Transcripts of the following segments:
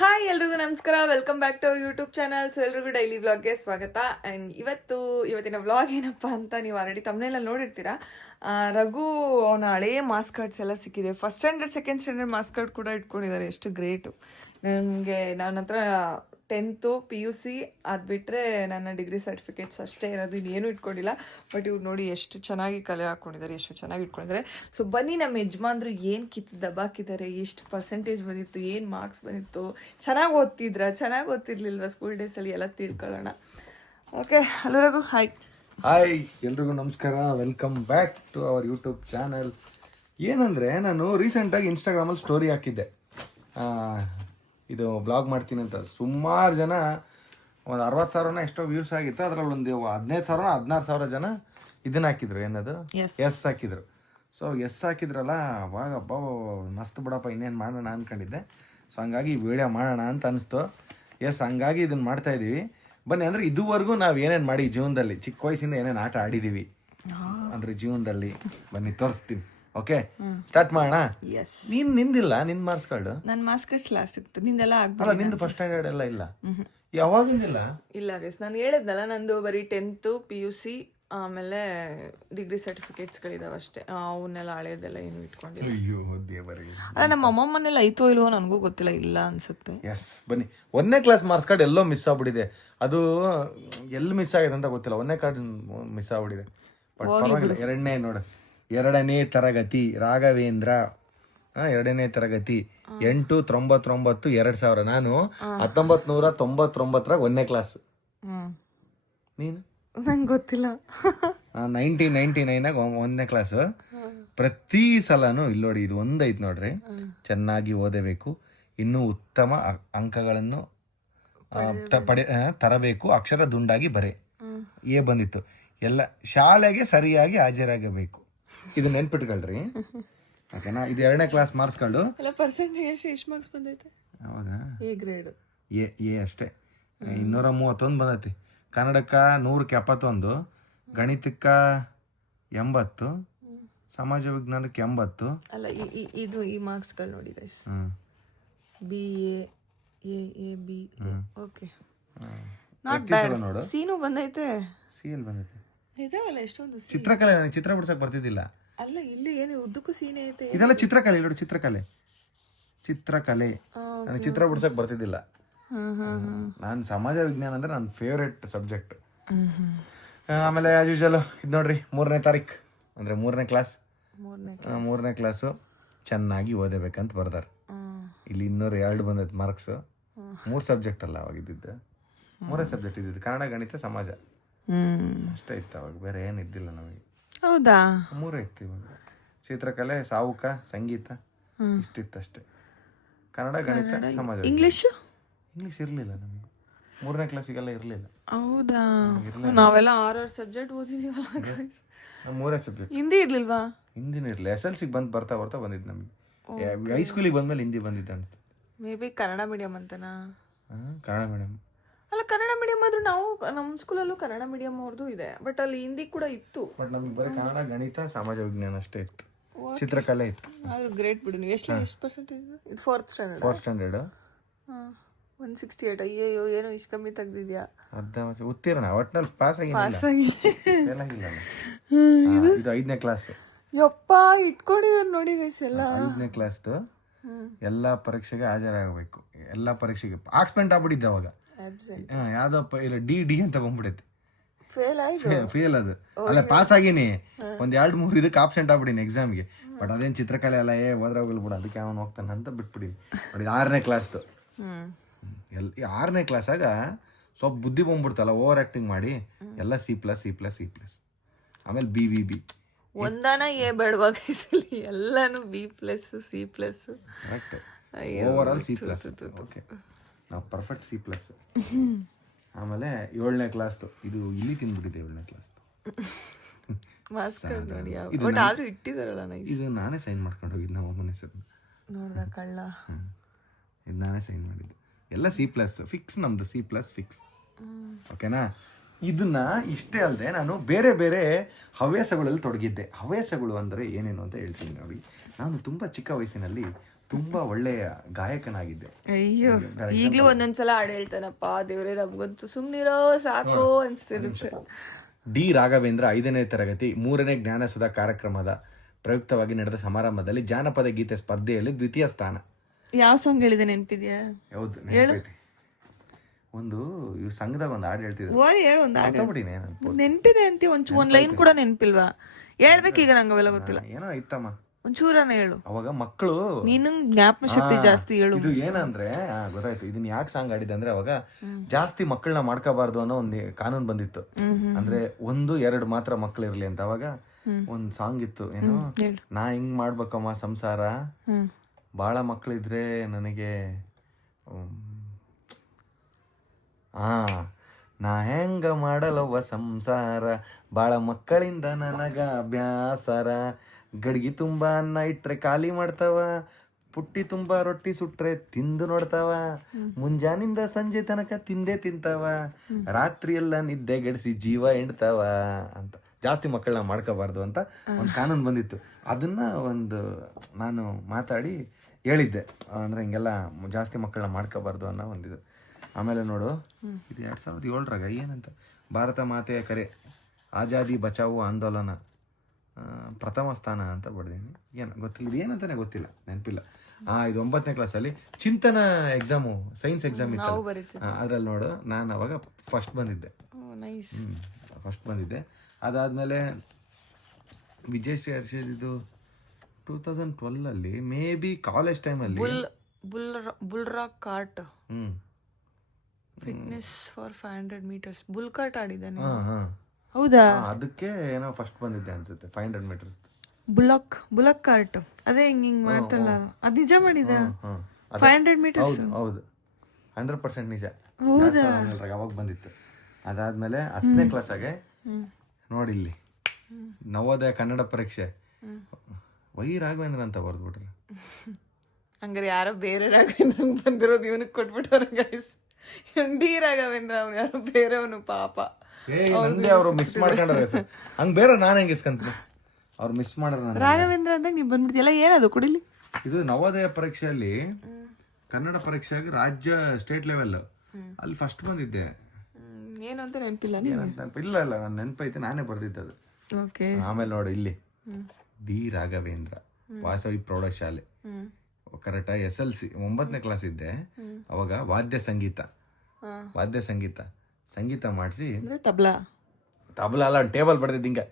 Hi ಎಲ್ರಿಗೂ ನಮಸ್ಕಾರ, welcome back to our YouTube channel. So ಎಲ್ರಿಗೂ ಡೈಲಿ ವ್ಲಾಗ್ಗೆ ಸ್ವಾಗತ. ಆ್ಯಂಡ್ ಇವತ್ತಿನ ವ್ಲಾಗ್ ಏನಪ್ಪ ಅಂತ ನೀವು ಆಲ್ರೆಡಿ ತಮ್ಮನೆಲ್ಲ ನೋಡಿರ್ತೀರಾ. ರಘು ಅವನ ಹಳೆಯ ಮಾರ್ಕ್ಸ್ ಕಾರ್ಡ್ಸ್ ಎಲ್ಲ ಸಿಕ್ಕಿದೆ. First standard second standard marks card ಕೂಡ ಇಟ್ಕೊಂಡಿದ್ದಾರೆ. ಎಷ್ಟು ಗ್ರೇಟು. ನನ್ನ ಹತ್ರ 10th PUC ಅದು ಬಿಟ್ಟರೆ ನನ್ನ ಡಿಗ್ರಿ ಸರ್ಟಿಫಿಕೇಟ್ಸ್ ಅಷ್ಟೇ ಇರೋದು, ಇನ್ನೇನು ಇಟ್ಕೊಂಡಿಲ್ಲ. ಬಟ್ ಇವ್ರು ನೋಡಿ ಎಷ್ಟು ಚೆನ್ನಾಗಿ ಕಲೆ ಹಾಕ್ಕೊಂಡಿದ್ದಾರೆ, ಎಷ್ಟು ಚೆನ್ನಾಗಿ ಇಟ್ಕೊಂಡಿದ್ದಾರೆ. ಸೊ ಬನ್ನಿ ನಮ್ಮ ಯಜಮಾನ್ರು ಏನು ದಬ್ಬಾಕಿದ್ದಾರೆ, ಎಷ್ಟು ಪರ್ಸೆಂಟೇಜ್ ಬಂದಿತ್ತು, ಏನು ಮಾರ್ಕ್ಸ್ ಬಂದಿತ್ತು, ಚೆನ್ನಾಗಿ ಓದ್ತಿರ್ಲಿಲ್ವ ಸ್ಕೂಲ್ ಡೇಸಲ್ಲಿ, ಎಲ್ಲ ತಿಳ್ಕೊಳ್ಳೋಣ. Okay, hello Raghu. ಹಾಯ್ ಎಲ್ರಿಗೂ ನಮಸ್ಕಾರ, welcome back to our YouTube channel. ಏನಂದರೆ ನಾನು ರೀಸೆಂಟಾಗಿ ಇನ್ಸ್ಟಾಗ್ರಾಮಲ್ಲಿ ಸ್ಟೋರಿ ಹಾಕಿದ್ದೆ, ಇದು ಬ್ಲಾಗ್ ಮಾಡ್ತೀನಿ ಅಂತ. ಸುಮಾರು ಜನ, ಒಂದು 60,000 ಎಷ್ಟೋ ವ್ಯೂಸ್ ಆಗಿತ್ತು. ಅದರಲ್ಲಿ ಒಂದು 15,000 16,000 ಜನ ಇದನ್ನ ಹಾಕಿದ್ರು, ಏನದು ಎಸ್ ಹಾಕಿದ್ರು. ಸೊ ಎಸ್ ಹಾಕಿದ್ರಲ್ಲ, ಅವಾಗ ಹಬ್ಬ ಮಸ್ತ್ ಬಿಡಪ್ಪ, ಇನ್ನೇನು ಮಾಡೋಣ ಅಂದ್ಕೊಂಡಿದ್ದೆ. ಸೊ ಹಂಗಾಗಿ ವಿಡಿಯೋ ಮಾಡೋಣ ಅಂತ ಅನಿಸ್ತು. ಹಂಗಾಗಿ ಇದನ್ನು ಮಾಡ್ತಾಯಿದ್ದೀವಿ. ಬನ್ನಿ, ಅಂದರೆ ಇದುವರೆಗೂ ನಾವು ಏನೇನು ಮಾಡಿ ಜೀವನದಲ್ಲಿ, ಚಿಕ್ಕ ವಯಸ್ಸಿಂದ ಏನೇನು ಆಟ ಆಡಿದ್ದೀವಿ ಅಂದರೆ ಜೀವನದಲ್ಲಿ, ಬನ್ನಿ ತೋರಿಸ್ತೀನಿ. ಓಕೆ, ಸ್ಟಾರ್ಟ್ ಮಾಡೋಣ. ನಿಂದಿಲ್ಲ ನಿನ್ನ ಮಾರ್ಕ್ಸ್ ಕಾರ್ಡ್? ನನ್ನ ಮಾರ್ಕ್ಸ್ ಕಾರ್ಡ್ಸ್ ಲಾಸ್ಟ್ ಇತ್ತು, ನಿಂದೆಲ್ಲ ಅಲ್ಲ, ನಿಂದು ಫಸ್ಟ್ ಸ್ಟ್ಯಾಂಡರ್ಡ್ ಎಲ್ಲ ಇಲ್ಲ, ಯಾವಾಗಿಂದಿಲ್ಲ? ಇಲ್ಲ ಗೈಸ್, ನಾನು ಹೇಳಿದ್ನಲ್ಲ, ನಂದು ಬರೀ 10th PUC ಆಮೇಲೆ ಡಿಗ್ರಿ ಸರ್ಟಿಫಿಕೇಟ್ಸ್ಗಳಿದಾವೆ ಅಷ್ಟೇ. ಅವನ್ನೆಲ್ಲ ಹಳೆಯದೆಲ್ಲ ಏನು ಇಟ್ಕೊಂಡಿಲ್ಲ. ಅಯ್ಯೋ ದೇವರೇ, ಅಲ್ಲ ನಮ್ಮ ಅಮ್ಮ ಮನೇಲಿ ಐತೋ ಇಲ್ವೋ ನನಗೂ ಗೊತ್ತಿಲ್ಲ, ಇಲ್ಲ ಅನ್ಸುತ್ತೆ. ಬನ್ನಿ, 1ನೇ ಕ್ಲಾಸ್ ಮಾರ್ಕ್ಸ್ ಕಾರ್ಡ್ ಎಲ್ಲೋ ಮಿಸ್ ಆಗ್ಬಿಟ್ಟಿದೆ. ಅದು ಎಲ್ಲಿ ಮಿಸ್ ಆಗಿದೆ ಅಂತ ಗೊತ್ತಿಲ್ಲ, 1ನೇ ಕಾರ್ಡ್ ಮಿಸ್ ಆಗ್ಬಿಟ್ಟಿದೆ. ಬಟ್ ಪರವಾಗಿಲ್ಲ. 2ನೇ ನೋಡು, 2ನೇ ತರಗತಿ ರಾಘವೇಂದ್ರ, 2ನೇ ತರಗತಿ 899 2000. ನಾನು 1999 1ನೇ ಕ್ಲಾಸ್. ನೀನು? ನಂಗೆ ಗೊತ್ತಿಲ್ಲ. 1999 1ನೇ ಕ್ಲಾಸ್. ಪ್ರತಿ ಸಲನು ಇಲ್ಲಿ ನೋಡಿ, ಇದು ಒಂದೈತೆ ನೋಡ್ರಿ, ಚೆನ್ನಾಗಿ ಓದಬೇಕು, ಇನ್ನೂ ಉತ್ತಮ ಅಂಕಗಳನ್ನು ತರಬೇಕು, ಅಕ್ಷರ ದುಂಡಾಗಿ ಬರೆ ಏ ಬಂದಿತ್ತು. ಎಲ್ಲ ಶಾಲೆಗೆ ಸರಿಯಾಗಿ ಹಾಜರಾಗಬೇಕು. ಇದು ನೆನ್ಪಿಟ್ಕೊಳ್ರಿ, ಓಕೆನಾ? ಇದು 2ನೇ ಕ್ಲಾಸ್ ಮಾರ್ಕ್ಸ್ ಕಾರ್ಡು. ಪರ್ಸೆಂಟೇಜ್ ಎಷ್ಟು ಮಾರ್ಕ್ಸ್ ಬಂದೈತೆ ಅವಾಗ? ಎ ಗ್ರೇಡ್, ಎ ಅಷ್ಟೇ. 231 ಬಂದೈತಿ. ಕನ್ನಡಕ್ಕೆ 100ಕ್ಕೆ 71, ಗಣಿತಕ್ಕೆ 80, ಸಮಾಜ ವಿಜ್ಞಾನಕ್ಕೆ 80. ಅಲ್ಲ, ಇದು ಈ ಮಾರ್ಕ್ಸ್ಗಳು ನೋಡಿ guys. BA A B. Okay, not bad. ನೋಡು, ಸೀನು ಬಂದೈತೆ, ಸಿಎಲ್ ಬಂದೈತೆ. ಇದಾವಲ್ಲ ಎಷ್ಟೊಂದು. ಚಿತ್ರಕಲೆ, ನನಗೆ ಚಿತ್ರ ಬಿಡ್ಸಕ್ ಬರ್ತಿದ್ದಿಲ್ಲ. ಅಲ್ಲ, ಇಲ್ಲಿ ಏನು ಉದ್ದಕ್ಕೂ ಸೀನೆ ಐತೆ. ಇದೆಲ್ಲ ಚಿತ್ರಕಲೆ ನೋಡಿ, ಚಿತ್ರಕಲೆ ನನಗೆ ಚಿತ್ರ ಬಿಡ್ಸಕ್ ಬರ್ತಿದ್ದಿಲ್ಲ. ನಾನು ಸಮಾಜ ವಿಜ್ಞಾನ ಅಂದ್ರೆ ನನ್ನ ಫೇವ್ರೆಟ್ ಸಬ್ಜೆಕ್ಟ್. ಆಮೇಲೆ ಆಸ್ ಯೂಶುವಲ್ ಇದು ನೋಡ್ರಿ, 3ನೇ ತಾರೀಕು ಅಂದ್ರೆ 3ನೇ ಕ್ಲಾಸ್. 3ನೇ ಕ್ಲಾಸು ಚೆನ್ನಾಗಿ ಓದಬೇಕಂತ ಬರ್ದಾರೆ. ಇಲ್ಲಿ 202 ಬಂದೈತೆ ಮಾರ್ಕ್ಸ್. 3 ಸಬ್ಜೆಕ್ಟ್ ಅಲ್ಲ ಅವಾಗಿದ್ದಿದ್ದು, 3 ಸಬ್ಜೆಕ್ಟ್ ಇದ್ದಿದ್ದು, ಕನ್ನಡ ಗಣಿತ ಸಮಾಜ ಅಷ್ಟೇ ಇತ್ತು ಅವಾಗ, ಬೇರೆ ಏನು ಇದ್ದಿಲ್ಲ ನಮಗೆ. ಹೌದಾ? 3 ಇತ್ತು. ಇವಾಗ ಚಿತ್ರಕಲೆ, ಸಾವುಕ, ಸಂಗೀತ ಇಷ್ಟಿತ್ತು ಅಷ್ಟೇ. ಕನ್ನಡ ಗಣಿತ ಸಮಾಜ. ಇಂಗ್ಲಿಷ್ ಇರಲಿಲ್ಲ ನಮಗೆ 3ನೇ ಕ್ಲಾಸಿಗೆಲ್ಲ ಇರಲಿಲ್ಲ. ಹೌದಾ? ನಾವೆಲ್ಲ 6 ಸಬ್ಜೆಕ್ಟ್ ಓದಿದೀವಲ್ಲ. 3 ಸಬ್ಜೆಕ್ಟ್. ಹಿಂದಿ ಇರ್ಲಿಲ್ವಾ? ಹಿಂದಿನ ಇರಲಿಲ್ಲ. SLCಗೆ ಬರ್ತಾ ಬಂದಿದ್ದು ನಮಗೆ. ಹೈಸ್ಕೂಲಿಗೆ ಬಂದ್ಮೇಲೆ ಹಿಂದಿ ಬಂದಿದ್ದು ಅನಿಸ್ತು. ಮೇ ಬಿ ಕನ್ನಡ ಮೀಡಿಯಂ ಅಂತನಾ? ಕನ್ನಡ ಮೀಡಿಯಂ ಅಲ್ಲ, ಕನ್ನಡ ಮೀಡಿಯಂ ಆದ್ರೂ ನಾವು ನಮ್ಮ ಸ್ಕೂಲಲ್ಲೂ ಕನ್ನಡ ಮೀಡಿಯಂ ಅವ್ರದ್ದು ಇದೆ, ಬಟ್ ಅಲ್ಲಿ ಹಿಂದಿ ಕೂಡ ಇತ್ತು. ಬಟ್ ನಮಗೆ ಬರೀ ಕನ್ನಡ ಗಣಿತ ಸಮಾಜ ವಿಜ್ಞಾನ ಅಷ್ಟೇ ಇತ್ತು, ಚಿತ್ರಕಲೆ ಇತ್ತು. ಆದ್ರೂ ಗ್ರೇಟ್ ಬಿಡು ನೀವು. ಎಷ್ಟು ಪರ್ಸೆಂಟೇಜ್? ಇದು 4th ಸ್ಟ್ಯಾಂಡರ್ಡ್. 168. ಅಯ್ಯೋ, ಏನೋ ಇಷ್ಟು ಕಮ್ಮಿ ತೆಗ್ದಿದ್ಯಾ? ಉತ್ತೀರ್ಣ, ಒಟ್ನಲ್ಲಿ ಪಾಸ್ ಆಗಿ. ಇದು 5ನೇ ಕ್ಲಾಸ್. ಯಪ್ಪ, ಇಟ್ಕೊಂಡಿದ್ದಾರೆ ನೋಡಿ ಗೈಸ್ ಎಲ್ಲ. 5ನೇ ಕ್ಲಾಸ್ದು ಎಲ್ಲ ಪರೀಕ್ಷೆಗೆ ಹಾಜರಾಗಬೇಕು. ಎಲ್ಲ ಪರೀಕ್ಷೆಗೆ ಆಕ್ಸ್ಪೆಂಟ್ ಆಗ್ಬಿಟ್ಟಿದ್ದೆ ಅವಾಗ. ಯಾವ್ದಪ್ಪ ಇಲ್ಲ, ಡಿ ಅಂತ ಬಂದ್ಬಿಡೈತಿ. ಫೇಲ್ ಅದು ಅಲ್ಲ, ಪಾಸ್ ಆಗಿನಿ. 1-2-3 ಇದಕ್ಕೆ ಆಬ್ಸೆಂಟ್ ಆಗ್ಬಿಟ್ಟಿನಿ ಎಕ್ಸಾಮ್ಗೆ. ಬಟ್ ಅದೇನು ಚಿತ್ರಕಲೆ ಅಲ್ಲ, ಹೋದ್ರೆ ಹೋಗಲ್ ಬಿಡ, ಅದಕ್ಕೆ ಅವನು ಹೋಗ್ತಾನೆ ಅಂತ ಬಿಟ್ಬಿಟ್ಟಿನಿ. ಬಟ್ ಇದು 6ನೇ ಕ್ಲಾಸ್ದು. 6ನೇ ಕ್ಲಾಸಾಗ ಸ್ವಲ್ಪ ಬುದ್ಧಿ ಬಂದ್ಬಿಡ್ತಲ್ಲ, ಓವರ್ ಆಕ್ಟಿಂಗ್ ಮಾಡಿ ಎಲ್ಲ C++. ಆಮೇಲೆ B ಒಂದಾನ ಎ ಬೇಡವಾ ಗೈಸಲ್ಲಿ, ಎಲ್ಲಾನು B+, C+. Correct. Over all C+. Okay, ನಾವು ಪರ್ಫೆಕ್ಟ್ C+. ಆಮೇಲೆ 7ನೇ ಕ್ಲಾಸ್ದು ಇದು ಇಲ್ಲಿ ತಿಂದ್ಬಿಟ್ಟಿದೆ. 7ನೇ ಕ್ಲಾಸ್ದು ಇದು ನಾನೇ ಸೈನ್ ಮಾಡ್ಕೊಂಡು ಹೋಗಿದ್ದು, ನಮ್ಮ ಅಮ್ಮನ ಹೆಸರು ನೋಡ್ದ ಕಳ್ಳ. ಇದು ನಾನೇ ಸೈನ್ ಮಾಡಿದ್ದು. ಎಲ್ಲ C+, ಫಿಕ್ಸ್, ನಮ್ದು C+ ಫಿಕ್ಸ್. ಓಕೆನಾ? ಇದನ್ನ ಇಷ್ಟೇ ಅಲ್ಲದೆ ನಾನು ಬೇರೆ ಬೇರೆ ಹವ್ಯಾಸಗಳಲ್ಲಿ ತೊಡಗಿದ್ದೆ. ಹವ್ಯಾಸಗಳು ಅಂದರೆ ಏನೇನು ಅಂತ ಹೇಳ್ತೀನಿ ನೋಡಿ. ನಾನು ತುಂಬ ಚಿಕ್ಕ ವಯಸ್ಸಿನಲ್ಲಿ ತುಂಬಾ ಒಳ್ಳೆಯ ಗಾಯಕನಾಗಿದ್ದೆ. ಅಯ್ಯೋ ಈಗ್ಲೂ ಒಂದೊಂದ್ಸಲ ಹಾಡು ಹೇಳ್ತಾನಪ್ಪ ದೇವ್ರೆ, ನಮ್ಗಂತೂ ಸುಮ್ನಿರೋ ಸಾಕು ಅನ್ಸ್ತಿರುತ್ತೆ. ಡಿ ರಾಘವೇಂದ್ರ 5ನೇ ತರಗತಿ 3ನೇ ಜ್ಞಾನಸುಧಾ ಕಾರ್ಯಕ್ರಮದ ಪ್ರಯುಕ್ತವಾಗಿ ನಡೆದ ಸಮಾರಂಭದಲ್ಲಿ ಜಾನಪದ ಗೀತೆ ಸ್ಪರ್ಧೆಯಲ್ಲಿ ದ್ವಿತೀಯ ಸ್ಥಾನ. ಯಾವ ಸಾಂಗ್ ಹೇಳಿದೆ ನೆನ್ಪಿದ್ಯಾ? ಹೌದು, ನೆನಪೈತಿ. ಒಂದು ಇವ್ ಸಂಘದಾಗ ಒಂದು ಹಾಡು ಹೇಳ್ತಿದ್ರು. ಓರಿ ಹೇಳು ಒಂದು ಹಾಡು. ಮರ್ತೋಗ್ಬಿಟ್ಟಿನಿ ನಾನು. ನೆನ್ಪಿದೆ ಅಂತಿ ಒಂದ್ ಲೈನ್ ಕೂಡ ನೆನ್ಪಿಲ್ವಾ? ಹೇಳ್ಬೇಕೀಗ, ನಂಗೆ ಅವೆಲ್ಲ ಗೊತ್ತಿಲ್ಲ. ಏನೋ ಐತಮ್ಮ, ಒಂಚೂರನ ಹೇಳು. ಅವಾಗ ಮಕ್ಕಳು ನೀನು ಜ್ಞಾಪನ ಶಕ್ತಿ ಜಾಸ್ತಿ, ಹೇಳು. ಇದು ಏನಂದ್ರೆ ಗೊತ್ತಾಯ್ತು ಇದನ್ನ ಯಾಕೆ ಸಾಂಗ್ ಆಡಿದೆ ಅಂದ್ರೆ ಅವಾಗ ಜಾಸ್ತಿ ಮಕ್ಕಳನ್ನ ಮಾಡ್ಕೋಬಾರ್ದು ಅನ್ನೋ ಒಂದು ಕಾನೂನು ಬಂದಿತ್ತು. ಅಂದ್ರೆ 1-2 ಮಾತ್ರ ಮಕ್ಳು ಇರ್ಲಿ ಅಂತ. ಅವಾಗ ಒಂದ್ ಸಾಂಗ್ ಇತ್ತು, ಏನು, ನಾ ಹಿಂಗ್ ಮಾಡ್ಬೇಕಮ್ಮ ಸಂಸಾರ, ಬಾಳ ಮಕ್ಳಿದ್ರೆ ನನಗೆ ನಾ ಹೆಂಗ ಮಾಡಲವ್ವ ಸಂಸಾರ, ಬಾಳ ಮಕ್ಕಳಿಂದ ನನಗ ಬ್ಯಾಸರ, ಗಡ್ಗಿ ತುಂಬಾ ಅನ್ನ ಇಟ್ರೆ ಖಾಲಿ ಮಾಡ್ತಾವ, ಪುಟ್ಟಿ ತುಂಬಾ ರೊಟ್ಟಿ ಸುಟ್ರೆ ತಿಂದು ನೋಡ್ತಾವ, ಮುಂಜಾನಿಂದ ಸಂಜೆ ತನಕ ತಿಂದೇ ತಿಂತಾವ, ರಾತ್ರಿ ಎಲ್ಲ ನಿದ್ದೆ ಗೆಡಿಸಿ ಜೀವ ಎಂಡ್ತಾವ ಅಂತ. ಜಾಸ್ತಿ ಮಕ್ಕಳನ್ನ ಮಾಡ್ಕೋಬಾರ್ದು ಅಂತ ಒಂದು ಕಾನೂನು ಬಂದಿತ್ತು. ಅದನ್ನ ಒಂದು ನಾನು ಮಾತಾಡಿ ಹೇಳಿದ್ದೆ, ಅಂದ್ರೆ ಹಿಂಗೆಲ್ಲ ಜಾಸ್ತಿ ಮಕ್ಕಳನ್ನ ಮಾಡ್ಕೋಬಾರ್ದು ಅನ್ನೋ ಒಂದಿದು. ಆಮೇಲೆ ನೋಡು, ಇದು 2007ರಾಗ ಏನಂತ, ಭಾರತ ಮಾತೆಯ ಕರೆ ಆಜಾದಿ ಬಚಾವೋ ಆಂದೋಲನ ಪ್ರಥಮ ಸ್ಥಾನ ಅಂತ ಬಡ್ದೀನಿ. ಏನು ಗೊತ್ತಿಲ್ಲ, ಇದು ಏನಂತಾನೆ ಗೊತ್ತಿಲ್ಲ, ನೆನಪಿಲ್ಲ. ಇದು 9ನೇ ಕ್ಲಾಸಲ್ಲಿ ಚಿಂತನ ಎಕ್ಸಾಮು, ಸೈನ್ಸ್ ಎಕ್ಸಾಮ್ ಇತ್ತು. ಅದ್ರಲ್ಲಿ ನೋಡು, ನಾನು ಅವಾಗ ಫಸ್ಟ್ ಬಂದಿದ್ದೆ. ಫಸ್ಟ್ ಬಂದಿದ್ದೆ. ಅದಾದ್ಮೇಲೆ ವಿಜಯ್ ಇದು 2012ಅಲ್ಲಿ ಮೇ ಬಿ ಕಾಲೇಜ್ ಟೈಮಲ್ಲಿ bull rock cart fitness for 500 meters bull cart ಆಡಿದ್ದಾನೆ. ಹೌದಾ? ಅದಕ್ಕೆ ಏನೋ ಫಸ್ಟ್ ಬಂದಿದ್ದೆ ಅನ್ಸುತ್ತೆ, 500 meters ಬುಲಕ್ ಕಾರ್ಟ್. ಅದೇ ಹಿಂಗ್ ಮಾಡ್ತಲ್ಲ, ಅದ್ ನಿಜ ಮಾಡಿದ 500 meters. ಹೌದು, 100% ನಿಜ. ಅವಾಗ ಬಂದಿತ್ತು. ಅದಾದ್ಮೇಲೆ 10ನೇ ಕ್ಲಾಸಾಗೆ ನೋಡಿಲ್ಲಿ ನವೋದಯ ಕನ್ನಡ ಪರೀಕ್ಷೆ ವೈ ರಾಘವೇಂದ್ರ ಅಂತ ಬರ್ದ್ಬಿಟ್ರೆ. ಹಂಗಾರೆ ಯಾರೋ ಬೇರೆ ರಾಘವೇಂದ್ರ ಬಂದಿರೋದು ಇವನಿಗೆ ಕೊಟ್ಬಿಟ್ಟವ್ರ ಗೈಸ್. ಡಿ ರಾಘವೇಂದ್ರ ಅವನು ಯಾರೋ ಬೇರೆಯವನು ಪಾಪ. ಅವ್ರು ಮಿಸ್ ಮಾಡ್ಕೊಂಡ್ರೆ ಹಂಗ ಬೇರೆ ನಾನು ಹೆಂಗೆ ಇಸ್ಕೊಂತೀನಿ, ಅವ್ರು ಮಿಸ್ ಮಾಡ್ರ. ರಾಘವೇಂದ್ರ ಅಂದಾಗ ನೀವು ಬಂದ್ಬಿಡ್ತಿಯಲ್ಲ, ಏನದು ಕುಡಿಲಿ? ಇದು ನವೋದಯ ಪರೀಕ್ಷೆಯಲ್ಲಿ ಕನ್ನಡ ಪರೀಕ್ಷೆಯಾಗಿ ರಾಜ್ಯ ಸ್ಟೇಟ್ ಲೆವೆಲ್ ಅಲ್ಲಿ ಫಸ್ಟ್ ಬಂದಿದ್ದೆ. ಏನು ಅಂತ ನೆನಪಿಲ್ಲ? ಇಲ್ಲ ಇಲ್ಲ, ನಾನು ನೆನಪೈತೆ, ನಾನೇ ಬರ್ದಿದ್ದದು. ಆಮೇಲೆ ನೋಡಿ ಇಲ್ಲಿ ಡಿ ರಾಘವೇಂದ್ರ ವಾಸವಿ ಪ್ರೌಢಶಾಲೆ, ಕರೆಕ್ಟಾಗಿ SLC 9ನೇ ಕ್ಲಾಸ್ ಇದ್ದೆ ಅವಾಗ. ವಾದ್ಯ ಸಂಗೀತ ಮಾಡಿಸಿ, ತಬಲಾ ಅಲ್ಲ, ಟೇಬಲ್ ಬಡ್ದಿದ್ದು ಹಿಂಗ.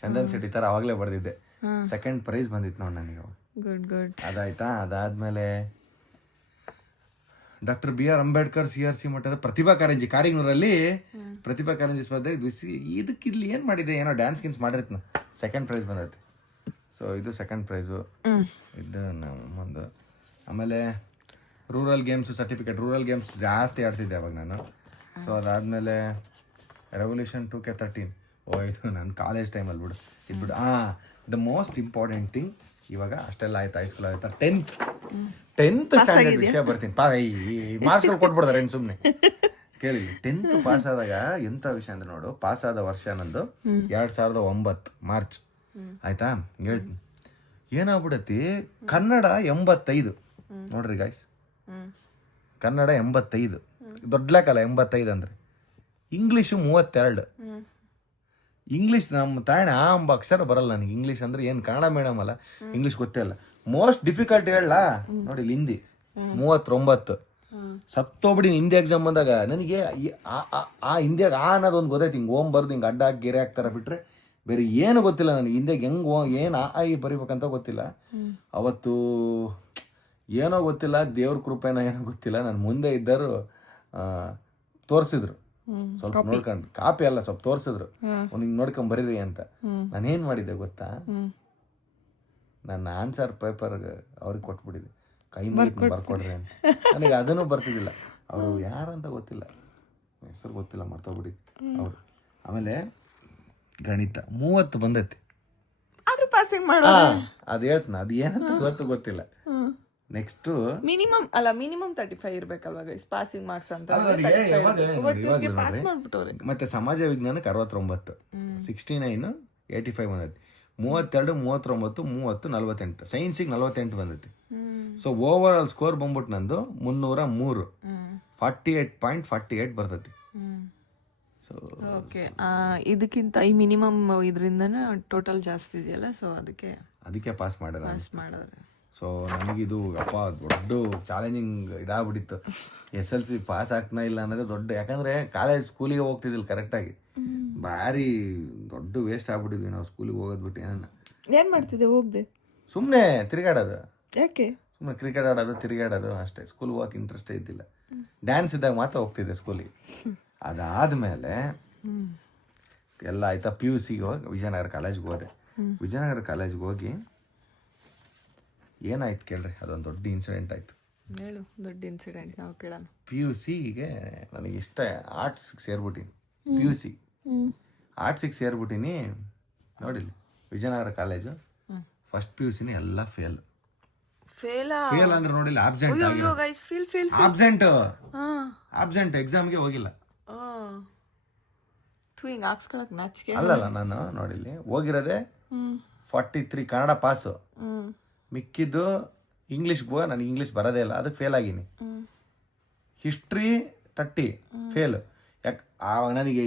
ಚಂದನ್ ಶೆಟ್ಟಿ ತರ ಅವಾಗ್ಲೇ ಬರ್ದಿದ್ದೆ. 2nd ಪ್ರೈಸ್ ಬಂದಿತ್ತು ನೋಡಿ ನನಗೆ ಅವಾಗ. ಗುಡ್. ಅದಾಯ್ತಾ. ಅದಾದ್ಮೇಲೆ ಡಾಕ್ಟರ್ BR ಅಂಬೇಡ್ಕರ್ CRC ಮಟ್ಟದ ಪ್ರತಿಭಾ ಕಾರಂಜಿ ಕಾರಿಗ್ನೂರಲ್ಲಿ ಪ್ರತಿಭಾ ಕಾರಂಜಿ ಸ್ಪರ್ಧೆ. ಇದಕ್ಕೆ ಇಲ್ಲಿ ಏನ್ ಮಾಡಿದೆ, ಏನೋ ಡ್ಯಾನ್ಸ್ ಗಿನ್ಸ್ ಮಾಡಿರ್ತೀನಿ, 2nd ಪ್ರೈಸ್ ಬಂದೈತೆ. ಸೊ ಇದು 2nd ಪ್ರೈಸು ಇದು ಒಂದು. ಆಮೇಲೆ rural games certificate, rural games ಜಾಸ್ತಿ ಆಡ್ತಿದ್ದೆ ಅವಾಗ ನಾನು. ಸೊ ಅದಾದಮೇಲೆ ರೆವಲ್ಯೂಷನ್ 2K13. ಇದು ನನ್ನ ಕಾಲೇಜ್ ಟೈಮಲ್ಲಿ ಇದ್ಬಿಡು. ದ ಮೋಸ್ಟ್ ಇಂಪಾರ್ಟೆಂಟ್ ಥಿಂಗ್, ಇವಾಗ ಅಷ್ಟೆಲ್ಲ ಆಯ್ತು, ಹೈಸ್ಕೂಲ್ ಆಯ್ತಾ, 10th ಸ್ಟ್ಯಾಂಡರ್ಡ್ ವಿಷಯ ಬರ್ತೀನಿ. ಮಾರ್ಕ್ಸ್ಗಳು ಕೊಟ್ಬಿಡ್ತಾರೆ ಏನು ಸುಮ್ಮನೆ ಕೇಳಿ. 10th ಪಾಸ್ ಆದಾಗ ಎಂಥ ವಿಷಯ ಅಂದ್ರೆ ನೋಡು, ಪಾಸ್ ಆದ ವರ್ಷ ನಂದು 2009 ಮಾರ್ಚ್ ಆಯ್ತಾ. ಹೇಳ್ತೀನಿ ಏನಾಗ್ಬಿಡತಿ, ಕನ್ನಡ 85 ನೋಡ್ರಿ ಗಾಯ್ಸ್, ಕನ್ನಡ 85 ದೊಡ್ಡ ಲೆಕ್ಕಲ್ಲ 85 ಅಂದ್ರೆ. ಇಂಗ್ಲೀಷು 32. ಇಂಗ್ಲೀಷ್ ನಮ್ಮ ತಾಯಣ ಅಂಬ ಅಕ್ಷರ ಬರಲ್ಲ ನನಗೆ. ಇಂಗ್ಲೀಷ್ ಅಂದ್ರೆ ಏನು ಕನ್ನಡ ಮೀಡಿಯಮ್ ಅಲ್ಲ, ಇಂಗ್ಲೀಷ್ ಗೊತ್ತೇ ಇಲ್ಲ. ಮೋಸ್ಟ್ ಡಿಫಿಕಲ್ಟ್ ಹೇಳ ನೋಡಿ, ಹಿಂದಿ 39. ಸತ್ತೋಗ್ಬಿಡಿ ಹಿಂದಿ ಎಕ್ಸಾಮ್ ಬಂದಾಗ. ನನಗೆ ಆ ಹಿಂದಿಯಾಗ ಅನ್ನೋದು ಒಂದು ಗೊತ್ತೈತಿ, ಹಿಂಗೆ ಓಮ್ ಬರ್ದು ಹಿಂಗೆ ಅಡ್ಡ ಹಾಕಿ ಗೆರೆ ಹಾಕ್ತಾರ ಬಿಟ್ರೆ ಬೇರೆ ಏನು ಗೊತ್ತಿಲ್ಲ ನನಗೆ. ಹಿಂದಿಯಾಗ ಹೆಂಗೆ ಏನು ಈ ಬರಿಬೇಕಂತ ಗೊತ್ತಿಲ್ಲ. ಅವತ್ತು ಏನೋ ಗೊತ್ತಿಲ್ಲ, ದೇವ್ರ ಕೃಪೆನ ಏನೋ ಗೊತ್ತಿಲ್ಲ, ನನ್ನ ಮುಂದೆ ಇದ್ದರು ತೋರಿಸಿದ್ರು, ಸ್ವಲ್ಪ ನೋಡ್ಕೊಂಡು, ಕಾಪಿ ಅಲ್ಲ ಸ್ವಲ್ಪ ತೋರಿಸಿದ್ರು, ಹಿಂಗೆ ನೋಡ್ಕೊಂಡ್ ಬರೀರಿ ಅಂತ. ನಾನೇನ್ ಮಾಡಿದ್ದೆ ಗೊತ್ತಾ, ನನ್ನ ಆನ್ಸರ್ ಪೇಪರ್ ಅವ್ರಿಗೆ ಕೊಟ್ಬಿಟ್ಟಿದೆ, ಕೈ ಮುಗಿ ಬರ್ಕೊಡ್ರಿ ಅಂತ. ನನಗೆ ಅದನ್ನು ಬರ್ತಿದ್ದಿಲ್ಲ. ಅವರು ಯಾರಂತ ಗೊತ್ತಿಲ್ಲ, ಹೆಸರು ಗೊತ್ತಿಲ್ಲ, ಮರ್ತೋಗ್ಬಿಟ್ಟಿದ್ದು ಅವರು. ಆಮೇಲೆ ಗಣಿತ 30 ಬಂದೈತಿ. ಅದು ಹೇಳ್ತಾನ, ಅದು ಏನಂತ ಗೊತ್ತಿಲ್ಲ. ನೆಕ್ಸ್ಟ್ ಮಿನಿಮಮ್ 35 ಇರ್ಬೇಕಲ್ವಾ ಗೈಸ್ ಪಾಸಿಂಗ್ ಮಾರ್ಕ್ಸ್ ಅಂತ. ಮತ್ತೆ ಸಮಾಜ ವಿಜ್ಞಾನಕ್ಕೆ 69, 69, 85 ಬಂದೈತಿ. 32, 39, 30, 48. ಸೈನ್ಸಿಗೆ 48 ಬಂದೈತಿ. ಸೊ ಓವರ್ ಆಲ್ ಸ್ಕೋರ್ ಬಂದ್ಬಿಟ್ಟು ನಂದು 303, 48.48 ಬರ್ತೈತಿ. ಸೊ ಓಕೆ, ಇದಕ್ಕಿಂತ ಈ ಮಿನಿಮಮ್ ಇದರಿಂದನೇ ಟೋಟಲ್ ಜಾಸ್ತಿ ಇದೆಯಲ್ಲ, ಸೊ ಅದಕ್ಕೆ ಪಾಸ್ ಮಾಡ್ಯಾರ. ಮಾಡಿದ್ರೆ. ಸೊ ನನಗಿದು ಅಪ್ಪ ದೊಡ್ಡ ಚಾಲೆಂಜಿಂಗ್ ಇದಾಗ್ಬಿಟ್ಟಿತ್ತು. SLC ಪಾಸ್ ಆಗ್ತಾ ಇಲ್ಲ ಅನ್ನೋದೇ ದೊಡ್ಡ, ಯಾಕಂದ್ರೆ ಕಾಲೇಜ್ ಸ್ಕೂಲಿಗೆ ಹೋಗ್ತಿದ್ದಿಲ್ಲ ಕರೆಕ್ಟಾಗಿ. ಭಾರಿ ದೊಡ್ಡ ವೇಸ್ಟ್ ಆಗ್ಬಿಟ್ಟಿದ್ವಿ ನಾವು ಸ್ಕೂಲಿಗೆ ಹೋಗೋದು ಬಿಟ್ಟು. ಏನ್ ಮಾಡ್ತಿದ್ದೆ ಹೋಗ್ದೆ? ಸುಮ್ಮನೆ ತಿರುಗಾಡೋದು. ಯಾಕೆ? ಸುಮ್ಮನೆ ಕ್ರಿಕೆಟ್ ಆಡೋದು, ತಿರುಗಾಡೋದು ಅಷ್ಟೇ. ಸ್ಕೂಲ್ಗೆ ಹೋಗಕ್ಕೆ ಇಂಟ್ರೆಸ್ಟೇ ಇದ್ದಿಲ್ಲ. ಡ್ಯಾನ್ಸ್ ಇದ್ದಾಗ ಮಾತ್ರ ಹೋಗ್ತಿದ್ದೆ ಸ್ಕೂಲಿಗೆ. ಅದಾದಮೇಲೆ ಎಲ್ಲ ಆಯ್ತಾ, PUCಗೆ ಹೋಗಿ ವಿಜಯನಗರ ಕಾಲೇಜ್ಗೆ ಹೋದೆ. ವಿಜಯನಗರ ಕಾಲೇಜ್ಗೆ ಹೋಗಿ ಏನಾಯ್ತು ಕೇಳ್ರಿ, ಅದೊಂದು ದೊಡ್ಡ ಇನ್ಸಿಡೆಂಟ್ ಆಯಿತು. ಹೇಳು, ದೊಡ್ಡ ಇನ್ಸಿಡೆಂಟ್, ನಾವು ಕೇಳೋಣ. PUCಗೆ ನನಗೆ ಇಷ್ಟ ಆರ್ಟ್ಸ್ಗೆ ಸೇರ್ಬಿಟ್ಟಿನಿ. PUC ಆರ್ಟ್ಸಿಗೆ ಸೇರ್ಬಿಟ್ಟಿನಿ. ನೋಡಿಲ್ಲ, ವಿಜಯನಗರ ಕಾಲೇಜು ಫಸ್ಟ್ PUCನೇ ಎಲ್ಲ ಫೇಲ್ ಅಂದ್ರೆ ನೋಡಿಲ್ಲ. ಆಬ್ಸೆಂಟ್ ಎಕ್ಸಾಮ್ಗೆ ಹೋಗಿಲ್ಲ. ಅಲ್ಲಲ್ಲ, ನಾನು ನೋಡಿಲ್ಲಿ ಹೋಗಿರೋದೆ 43 ಕನ್ನಡ ಪಾಸು. ಮಿಕ್ಕಿದ್ದು ಇಂಗ್ಲೀಷ್ ನನಗೆ ಇಂಗ್ಲೀಷ್ ಬರೋದೇ ಇಲ್ಲ, ಅದಕ್ಕೆ ಫೇಲ್ ಆಗೀನಿ. History 30 fail. ನನಗೆ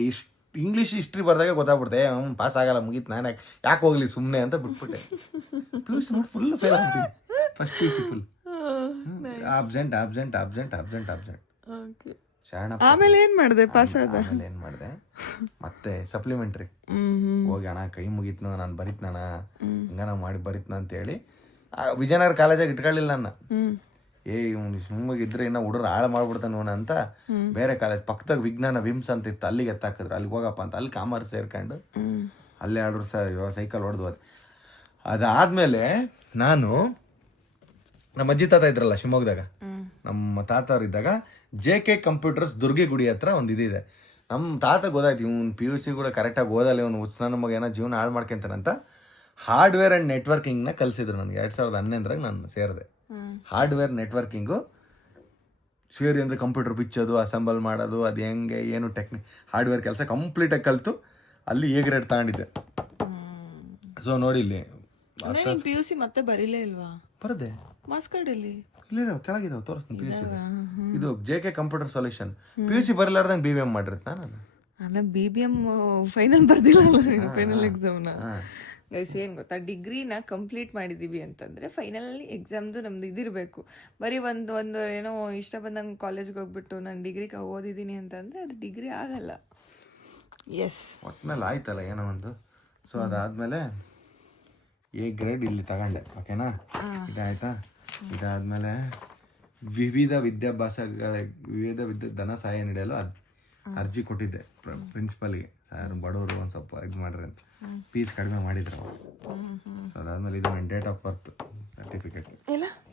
ಇಂಗ್ಲೀಷ್ ಹಿಸ್ಟ್ರಿ ಬರ್ದಾಗ ಗೊತ್ತಾಗ್ಬಿಡ್ತೆ, ಪಾಸ್ ಆಗಲ್ಲ, ಮುಗೀತು, ನಾನು ಯಾಕೆ ಹೋಗ್ಲಿ ಸುಮ್ಮನೆ ಅಂತ ಬಿಟ್ಬಿಟ್ಟೆ. PUC ನೋಡಿ ಫುಲ್ ಫೇಲ್ ಆಗ್ಬಿಟ್ಟಿನಿ. First PUC full absent. ಆಮೇಲೆ ಏನ್ ಮಾಡಿದೆ? ಪಾಸ್ ಆದ ಆಮೇಲೆ ಏನ್ ಮಾಡಿದೆ, ಮತ್ತೆ ಸಪ್ಲಿಮೆಂಟ್ರಿ ಹೋಗಿ ಅಣ್ಣ ಕೈ ಮುಗೀತ್ನ, ನಾನು ಬರೀತ್ನಣ್ಣ, ಹಂಗನ ಮಾಡಿ ಬರೀತ್ನ ಅಂತೇಳಿ ವಿಜಯನಗರ ಕಾಲೇಜಾಗ ಇಟ್ಕೊಳ್ಳಿಲ್ಲ ನನ್ನ. ಇವ್ನು ಸುಮ್ಮಗಿದ್ರೆ ಇನ್ನ ಹುಡುಗರು ಹಾಳು ಮಾಡ್ಬಿಡ್ತಾನ ಅಂತ ಬೇರೆ ಕಾಲೇಜ್ ಪಕ್ಕದಾಗ ವಿಜ್ಞಾನ ವಿಮ್ಸ್ ಅಂತ ಇತ್ತು, ಅಲ್ಲಿಗೆ ಎತ್ತಾಕಿದ್ರು. ಅಲ್ಲಿಗೆ ಹೋಗಪ್ಪ ಅಂತ ಅಲ್ಲಿ ಕಾಮರ್ಸ್ ಸೇರ್ಕೊಂಡು ಅಲ್ಲೇ 2 ವರ್ಷ ಸೈಕಲ್ ಹೊಡೆದು ಹೋದೆ. ಅದಾದ್ಮೇಲೆ ನಾನು ನಮ್ಮ ಅಜ್ಜಿ ತಾತ ಇದ್ರಲ್ಲ ಶಿವಮೊಗ್ಗದಾಗ, ನಮ್ಮ ತಾತ ಅವ್ರು ಇದ್ದಾಗ JK ಕಂಪ್ಯೂಟರ್ಸ್ ದುರ್ಗಿಗುಡಿ ಹತ್ರ ಒಂದು ಇದಿದೆ. ನಮ್ಮ ತಾತ ಗೊತ್ತಾಯ್ತು, ಇವ್ನು PUC ಕೂಡ ಕರೆಕ್ಟಾಗಿ ಓದಲ್ಲ, ಇವನು ಉತ್ಸಾಹ ನಮಗೆ ಏನೋ ಜೀವನ ಹಾಳು ಮಾಡ್ಕೊಂತಾನಂತ ಹಾರ್ಡ್ವೇರ್ ಆ್ಯಂಡ್ ನೆಟ್ವರ್ಕಿಂಗ್ನ ಕಲಿಸಿದ್ರು ನನಗೆ. 2011 ನಾನು ಸೇರಿದೆ. ಹಾರ್ಡ್ವೇರ್ ನೆಟ್ವರ್ಕಿಂಗು ಸೇರಿ ಅಂದರೆ ಕಂಪ್ಯೂಟರ್ ಬಿಚ್ಚೋದು, ಅಸೆಂಬಲ್ ಮಾಡೋದು, ಅದು ಹೆಂಗೆ ಏನು ಹಾರ್ಡ್ವೇರ್ ಕೆಲಸ ಕಂಪ್ಲೀಟಾಗಿ ಕಲಿತು ಅಲ್ಲಿ A ಗ್ರೇಡ್ ತಗೊಂಡಿದ್ದೆ. ಸೊ ನೋಡಿ ಇಲ್ಲಿ PUC ಮತ್ತೆ ಬರೀಲೇ ಇಲ್ವಾ? ಬರದೆ ಮಾರ್ಕ್ಸ್ ಕಾರ್ಡ್ ಅಲ್ಲಿ ಇಲ್ಲಿದಾವೆ, ಕೆಳಗಿದಾವೆ, ತೋರಿಸ್ತೀನಿ. PUC ಇದು JK computer solution. PUC ಬರಲಾರ್ದಂಗೆ BBM ಮಾಡಿರ್ತಾ ನಾನು. ಅಲ್ಲ, BBM ಫೈನಲ್ ಬರ್ದಿಲ್ಲ, ಫೈನಲ್ ಎಕ್ಸಾಮ್ನ. ಗೈಸ್ ಏನು ಗೊತ್ತಾ, ಡಿಗ್ರಿನ ಕಂಪ್ಲೀಟ್ ಮಾಡಿದ್ದೀವಿ ಅಂತಂದರೆ ಫೈನಲಲ್ಲಿ ಎಕ್ಸಾಮ್ದು ನಮ್ದು ಇದಿರಬೇಕು. ಬರೀ ಒಂದು ಏನೋ ಇಷ್ಟ ಬಂದಂಗೆ ಕಾಲೇಜ್ಗೆ ಹೋಗ್ಬಿಟ್ಟು ನಾನು ಡಿಗ್ರಿ ಓದಿದ್ದೀನಿ ಅಂತಂದರೆ ಅದು ಡಿಗ್ರಿ ಆಗಲ್ಲ. ಎಸ್, ಒಟ್ಟಿನಲ್ಲಿ ಆಯ್ತಲ್ಲ ಏನೋ ಒಂದು. ಸೊ ಅದಾದಮೇಲೆ A ಗ್ರೇಡ್ ಇಲ್ಲಿ ತಗೊಂಡೆ, ಓಕೆನಾ? ಇದಾಯ್ತಾ? ಇದಾದಮೇಲೆ ವಿವಿಧ ಧನ ಸಹಾಯ ನೀಡಲು ಅರ್ಜಿ ಕೊಟ್ಟಿದ್ದೆ ಪ್ರಿನ್ಸಿಪಲ್ಗೆ. ಸರ್ ಬಡವರು ಒಂದು ಸ್ವಲ್ಪ ಇದು ಮಾಡ್ರಿ ಅಂತ, ಫೀಸ್ ಕಡಿಮೆ ಮಾಡಿದ್ರು. ಸೊ ಅದಾದ್ಮೇಲೆ ಇದು ನನ್ನ ಡೇಟ್ ಆಫ್ ಬರ್ತ್ ಸರ್ಟಿಫಿಕೇಟ್.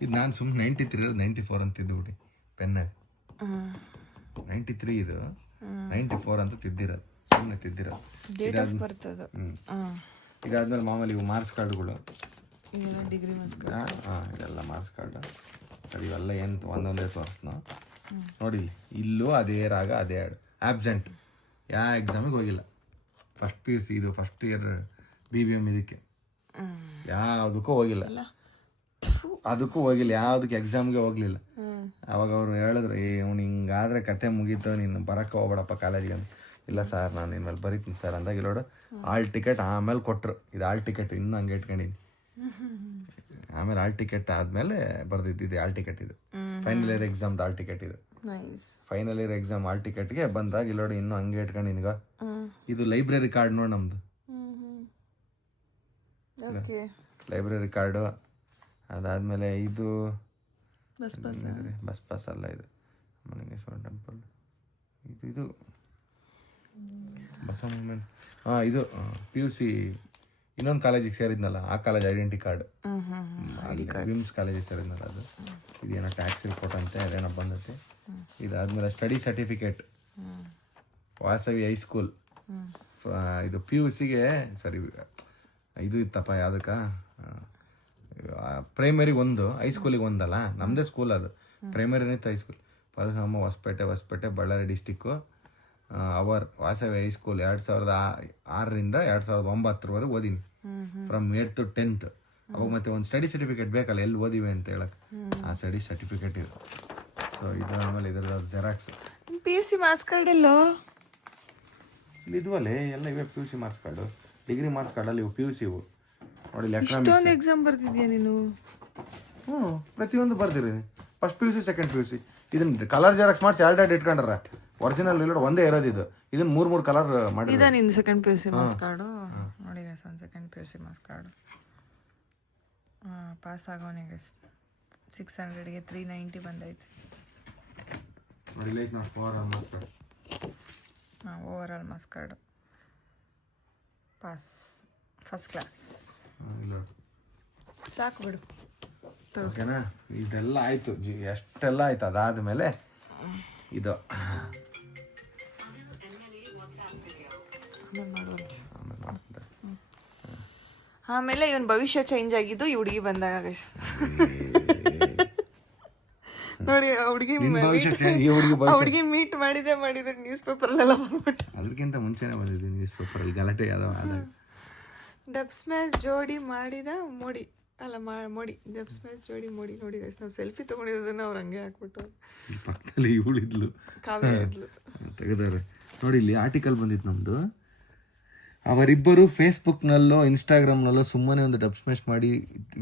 ಇದು ನಾನು ಸುಮ್ಮನೆ 93 94 ಅಂತ ತಿದ್ದುಬಿಟ್ಟು ಪೆನ್ನಾಗಿ 93 ಇದು 94 ಅಂತ ತಿದ್ದಿರೋದು, ಸುಮ್ಮನೆ ತಿದ್ದಿರೋದು. ಇದಾದ್ಮೇಲೆ ಮಾಮೂಲಿ ಇವು ಮಾರ್ಕ್ಸ್ ಕಾರ್ಡ್ಗಳು, ಡಿಗ್ರಿ ಮಾರ್ಕ್ಸ್ ಕಾರ್ಡ್. ಇದೆಲ್ಲ ಮಾರ್ಕ್ಸ್ ಕಾರ್ಡ್. ಸರಿ, ಇವೆಲ್ಲ ಏನು ಒಂದೊಂದೇ ತೋರಿಸ್ನ ನೋಡಿ. ಇಲ್ಲೂ ಅದೇ ರಾಗ, ಅದೇ ಹಾಡು. ಆಬ್ಸೆಂಟ್, ಯಾವ ಎಕ್ಸಾಮಿಗೆ ಹೋಗಿಲ್ಲ. ಫಸ್ಟ್ PUC ಇದು ಫಸ್ಟ್ ಇಯರ್ BBM ಇದಕ್ಕೆ ಯಾವುದಕ್ಕೂ ಹೋಗಿಲ್ಲ, ಯಾವುದಕ್ಕೆ ಎಕ್ಸಾಮ್ಗೆ ಹೋಗ್ಲಿಲ್ಲ. ಅವಾಗ ಅವರು ಹೇಳಿದ್ರು, ಅವ್ನು ಹಿಂಗಾದ್ರೆ ಕತೆ ಮುಗೀತು, ನೀನು ಬರೋಕ್ಕೆ ಹೋಗ್ಬೇಡಪ್ಪ ಕಾಲೇಜಿಗೆ ಅಂತ. ಇಲ್ಲ ಸರ್, ನಾನು ಇನ್ಮೇಲೆ ಬರೀತೀನಿ ಸರ್ ಅಂದಾಗ ಇಲ್ಲೋಡು ಆಲ್ ಟಿಕೆಟ್ ಆಮೇಲೆ ಕೊಟ್ಟರು. ಇದು ಆಲ್ ಟಿಕೆಟ್ ಇನ್ನೂ ಹಂಗೆ ಇಟ್ಕೊಂಡಿದ್ದೀನಿ. ಆಮೇಲೆ ಆಲ್ ಟಿಕೆಟ್ ಆದಮೇಲೆ ಬರ್ದಿದ್ದು ಆಲ್ ಟಿಕೆಟ್. ಇದು ಫೈನಲ್ ಇಯರ್ ಎಕ್ಸಾಮ್ದು ಆಲ್ ಟಿಕೆಟ್. ಇದು ಫೈನಲ್ ಇಯರ್ ಎಕ್ಸಾಮ್ ಆಲ್ ಟಿಕೆಟ್ಗೆ ಬಂದಾಗ ಇಲ್ಲೋಡಿ ಇನ್ನೂ ಹಂಗೆ ಇಟ್ಕೊಂಡಿನಿಗ. ಇದು ಲೈಬ್ರರಿ ಕಾರ್ಡ್ ನೋಡಿ ನಮ್ದು, ಲೈಬ್ರರಿ ಕಾರ್ಡು. ಅದಾದಮೇಲೆ ಇದು ಬಸ್ ಪಾಸ್ ಅಲ್ಲ, ಇದು ಮಲ್ಲಿಂಗೇಶ್ವರ ಟೆಂಪಲ್, ಇದು ಬಸವ ಮೂಮೆಂಟ್. ಇದು PUC ಇನ್ನೊಂದು ಕಾಲೇಜಿಗೆ ಸೇರಿದ್ನಲ್ಲ, ಆ ಕಾಲೇಜ್ ಐಡೆಂಟಿ ಕಾರ್ಡ್, ವಿಮ್ಸ್ ಕಾಲೇಜಿಗೆ ಸೇರಿದ್ನಲ್ಲ ಅದು. ಇದೇನೋ ಟ್ಯಾಕ್ಸ್ ರಿಪೋರ್ಟ್ ಅಂತ ಅದೇನೋ ಬಂದೈತೆ. ಇದಾದ್ಮೇಲೆ ಸ್ಟಡಿ ಸರ್ಟಿಫಿಕೇಟ್, ವಾಸವಿ ಹೈಸ್ಕೂಲ್. ಇದು PUCಗೆ ಸರಿ ಇದು ಇತ್ತಪ್ಪ, ಯಾವುದಕ್ಕ ಪ್ರೈಮರಿಗೆ ಒಂದು, ಹೈಸ್ಕೂಲಿಗೆ ಒಂದಲ್ಲ, ನಮ್ಮದೇ ಸ್ಕೂಲ್ ಅದು. ಪ್ರೈಮರಿನೇ ಇತ್ತು, high school Parashurama Hosapete Ballari district. Vasavi high school 2006ರಿಂದ 2009ವರೆಗೆ ಓದೀನಿ. From 8th to 10th. ಅವಾಗ ಮತ್ತೆ ಒಂದು ಸ್ಟಡಿ ಸರ್ಟಿಫಿಕೇಟ್ ಬೇಕಲ್ಲ, ಎಲ್ಲಿ ಓದಿವೆ ಅಂತ ಹೇಳಕ್, ಆ ಸ್ಟಡಿ ಸರ್ಟಿಫಿಕೇಟ್ ಇದು. ಸೊ ಇದು ಆಮೇಲೆ ಇದ್ರದ್ದು ಜೆರಾಕ್ಸ್. PUC ಮಾರ್ಕ್ಸ್ ಕಾರ್ಡ್ ಎಲ್ಲೋ ಇಲ್ಲಿ ಇದ್ವಲ್ಲೇ ಎಲ್ಲ ಇವೆ. PUC marks card, degree marks ಕಾರ್ಡಲ್ಲಿ ಇವು PUC ಇವು ನೋಡಿ. ಎಕನಾಮಿಕ್ಸ್ ಇಷ್ಟೊಂದು ಎಕ್ಸಾಮ್ ಬರ್ತಿದ್ಯಾ ನೀನು? ಪ್ರತಿಯೊಂದು ಬರ್ದಿರಿ. First PUC, second PUC. ಇದನ್ನ ಕಲರ್ ಜೆರಾಕ್ಸ್ ಮಾಡಿಸಿ ಎರಡು ಇಟ್ಕೊಂಡ್ರ. ಒರಿಜಿನಲ್ ಇಲ್ಲ ಒಂದೇ ಇರೋದು ಇದು. ಇದನ್ನ 3 ಕಲರ್ ಮಾಡಿ. ಇದಾ ನಿಂದು ಸೆಕೆಂಡ್ PUC ಮಾರ್ಕ್ಸ್ ಕಾರ್ಡು? ನೋಡಿ ಗೈಸ್, ಒಂದು second PUC marks card. Pass ಆಗೋನೆ ಗೈಸ್. 600ಗೆ 390 ಬಂದೈತೆ ನೋಡಿ. ಲೈಕ್ ನಾವು over marks card. Overall marks card pass, first class. ಇಲ್ಲ ಸಾಕು ಬಿಡು. ಓಕೆನಾ? ಇದೆಲ್ಲ ಆಯ್ತು, ಎಷ್ಟೆಲ್ಲ ಆಯ್ತು. ಅದಾದ್ಮೇಲೆ ಇದು ಆಮೇಲೆ ಇವನ್ ಭವಿಷ್ಯ ಚೇಂಜ್ ಆಗಿದ್ದು ಈ ಹುಡುಗಿ ಬಂದಾಗ ಗೈಸ್. ನೋಡಿ ಹುಡುಗಿ ಮೀಟ್ ಮಾಡಿದೆ ನ್ಯೂಸ್ ಪೇಪರ್ ಅಲ್ಲೆಲ್ಲ ಬಂದ್ಬಿಟ್ಟು. ಅದಕ್ಕಿಂತ ಮುಂಚೆನೆ ಬಂದಿದೆ ನ್ಯೂಸ್ ಪೇಪರ್ ಅಲ್ಲಿ ಗಲಾಟೆ ಯಾವ್ದೋ ಆದಾಗ. ಡಬ್ ಸ್ಮ್ಯಾಶ್ ಜೋಡಿ ಮಾಡಿದ ಮೋಡಿ ಅಲ್ಲ ಮೋಡಿ, ಡಬ್ ಸ್ಮ್ಯಾಶ್ ಜೋಡಿ ಮೋಡಿ. ನೋಡಿ ಗೈಸ್, ನಾವು ಸೆಲ್ಫಿ ತಗೊಂಡಿದ್ದನ್ನ ಅವ್ರು ಹಂಗೆ ಹಾಕ್ಬಿಟ್ಟು ಪಕ್ಕದಲ್ಲಿ ಇವಳಿದ್ಲು, ಕಾವ್ಯ ಇದ್ಲು, ತೆಗೆದವ್ರೆ. ನೋಡಿ ಇಲ್ಲಿ ಆರ್ಟಿಕಲ್ ಬಂದಿತ್ತು ನಮ್ದು. ಅವರಿಬ್ಬರು ಫೇಸ್ಬುಕ್ನಲ್ಲೋ ಇನ್ಸ್ಟಾಗ್ರಾಮ್ನಲ್ಲೋ ಸುಮ್ಮನೆ ಒಂದು ಡಬ್ ಸ್ಮ್ಯಾಶ್ ಮಾಡಿ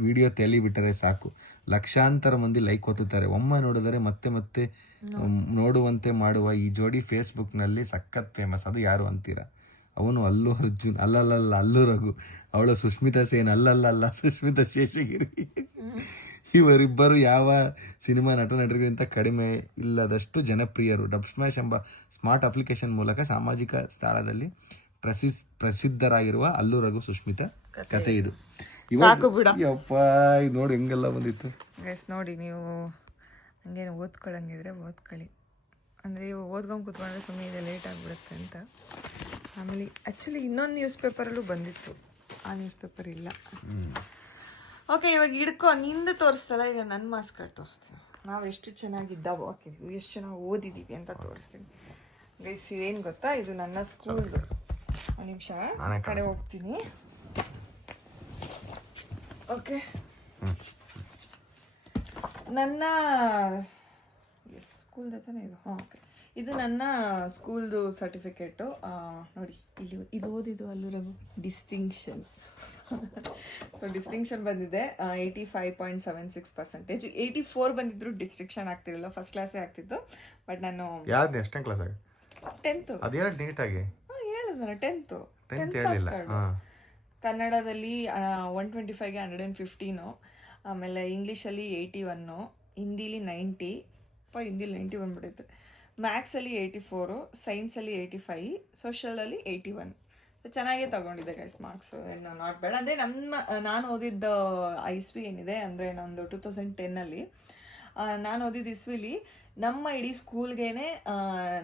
ವಿಡಿಯೋ ತೇಲಿ ಬಿಟ್ಟರೆ ಸಾಕು, ಲಕ್ಷಾಂತರ ಮಂದಿ ಲೈಕ್ ಒತ್ತುತ್ತಾರೆ. ಒಮ್ಮೆ ನೋಡಿದರೆ ಮತ್ತೆ ಮತ್ತೆ ನೋಡುವಂತೆ ಮಾಡುವ ಈ ಜೋಡಿ ಫೇಸ್ಬುಕ್ನಲ್ಲಿ ಸಖತ್ ಫೇಮಸ್. ಅದು ಯಾರು ಅಂತೀರಾ? ಅವನು ಅಲ್ಲು ಅರ್ಜುನ್, ಅಲ್ಲಲ್ಲ ಅಲ್ಲು ರಘು, ಅವಳು ಸುಷ್ಮಿತಾ ಸೇನ್, ಅಲ್ಲಲ್ಲ ಸುಷ್ಮಿತಾ ಶೇಷಗಿರಿ. ಇವರಿಬ್ಬರು ಯಾವ ಸಿನಿಮಾ ನಟರಿಗಿಂತ ಕಡಿಮೆ ಇಲ್ಲದಷ್ಟು ಜನಪ್ರಿಯರು. ಡಬ್ ಸ್ಮ್ಯಾಶ್ ಎಂಬ ಸ್ಮಾರ್ಟ್ ಅಪ್ಲಿಕೇಶನ್ ಮೂಲಕ ಸಾಮಾಜಿಕ ಸ್ಥಳದಲ್ಲಿ ಪ್ರಸಿದ್ಧರಾಗಿರುವ ಅಲ್ಲು ರಘು ಸುಷ್ಮಿತಾ ಕತೆ ಇದು. ಯಪ್ಪ ನೋಡಿ ಹೆಂಗೆಲ್ಲ ಬಂದಿತ್ತು ಗೈಸ್. ನೋಡಿ ನೀವು ಹಂಗೇನು ಓದ್ಕೊಳ್ಳಂಗಿದ್ರೆ ಓದ್ಕೊಳ್ಳಿ, ಅಂದರೆ ಇವು ಓದ್ಕೊಂಡು ಕೂತ್ಕೊಂಡ್ರೆ ಸುಮ್ಮನೆ ಇದೆ ಲೇಟ್ ಆಗಿಬಿಡುತ್ತೆ ಅಂತ. ಆಮೇಲೆ ಆ್ಯಕ್ಚುಲಿ ಇನ್ನೊಂದು ನ್ಯೂಸ್ ಪೇಪರಲ್ಲೂ ಬಂದಿತ್ತು, ಆ ನ್ಯೂಸ್ ಪೇಪರ್ ಇಲ್ಲ. ಓಕೆ, ಇವಾಗ ಹಿಡ್ಕೊ, ನಿಂದು ತೋರಿಸ್ತಲ್ಲ, ಈಗ ನನ್ನ ಮಾರ್ಕ್ಸ್ ಕಾರ್ಡ್ ತೋರಿಸ್ತೀನಿ. ನಾವು ಎಷ್ಟು ಚೆನ್ನಾಗಿದ್ದಾವೋ, ಓಕೆ ಎಷ್ಟು ಚೆನ್ನಾಗಿ ಓದಿದ್ದೀವಿ ಅಂತ ತೋರಿಸ್ತೀನಿ ಗೈಸ್. ಇದೇನು ಗೊತ್ತಾ, ಇದು ನನ್ನ ಸ್ಕೂಲ್ದು. ಒಂದು ನಿಮಿಷ ಕಡೆ ಹೋಗ್ತೀನಿ. ಓಕೆ, ನನ್ನ ಸ್ಕೂಲ್ದ ತಾನೇ ಇದು. ಹಾಂ, ಓಕೆ, ಇದು ನನ್ನ ಸ್ಕೂಲ್ದು ಸರ್ಟಿಫಿಕೇಟು. ನೋಡಿ ಇಲ್ಲಿ ಇದು ಓದಿದ್ದು ಅಲ್ಲು ರಘು ಡಿಸ್ಟಿಂಕ್ಷನ್. ಸೊ ಡಿಸ್ಟಿಂಕ್ಷನ್ ಬಂದಿದೆ 85.76%. 84 ಬಂದಿದ್ರು ಡಿಸ್ಟಿಂಕ್ಷನ್ ಆಗ್ತಿರಲಿಲ್ಲ, ಫಸ್ಟ್ ಕ್ಲಾಸೇ ಆಗ್ತಿತ್ತು. ಬಟ್ ನಾನು ಯಾವ್ದು ಎಷ್ಟನೇ ಕ್ಲಾಸ್ ಆಗಿ? 10th. ಅದೇನು ನೀಟಾಗಿ ಹೇಳಿದ್ನಲ್ಲ, 10th ಹೇಳಿಲ್ಲ. ಕನ್ನಡದಲ್ಲಿ 125ಗೆ 115, ಆಮೇಲೆ ಇಂಗ್ಲೀಷಲ್ಲಿ 81, ಹಿಂದಿಲಿ 90, ಹಿಂದಿಲಿ 90 ಬಂದ್ಬಿಡುತ್ತೆ. ಮ್ಯಾಥ್ಸಲ್ಲಿ 84, ಸೈನ್ಸಲ್ಲಿ 85, ಸೋಷಿಯಲಲ್ಲಿ 81. ಚೆನ್ನಾಗೇ ತಗೊಂಡಿದ್ದೆ ಗೈಸ್ ಮಾರ್ಕ್ಸು, ಏನು ನಾಟ್ ಬ್ಯಾಡ್. ಅಂದರೆ ನಾನು ಓದಿದ್ದ ಇಸ್ವಿ ಏನಿದೆ ಅಂದರೆ ನಂದು 2010 ನಾನು ಓದಿದ್ದು ಇಸ್ವಿಲಿ ನಮ್ಮ ಇಡೀ ಸ್ಕೂಲ್ಗೇನೆ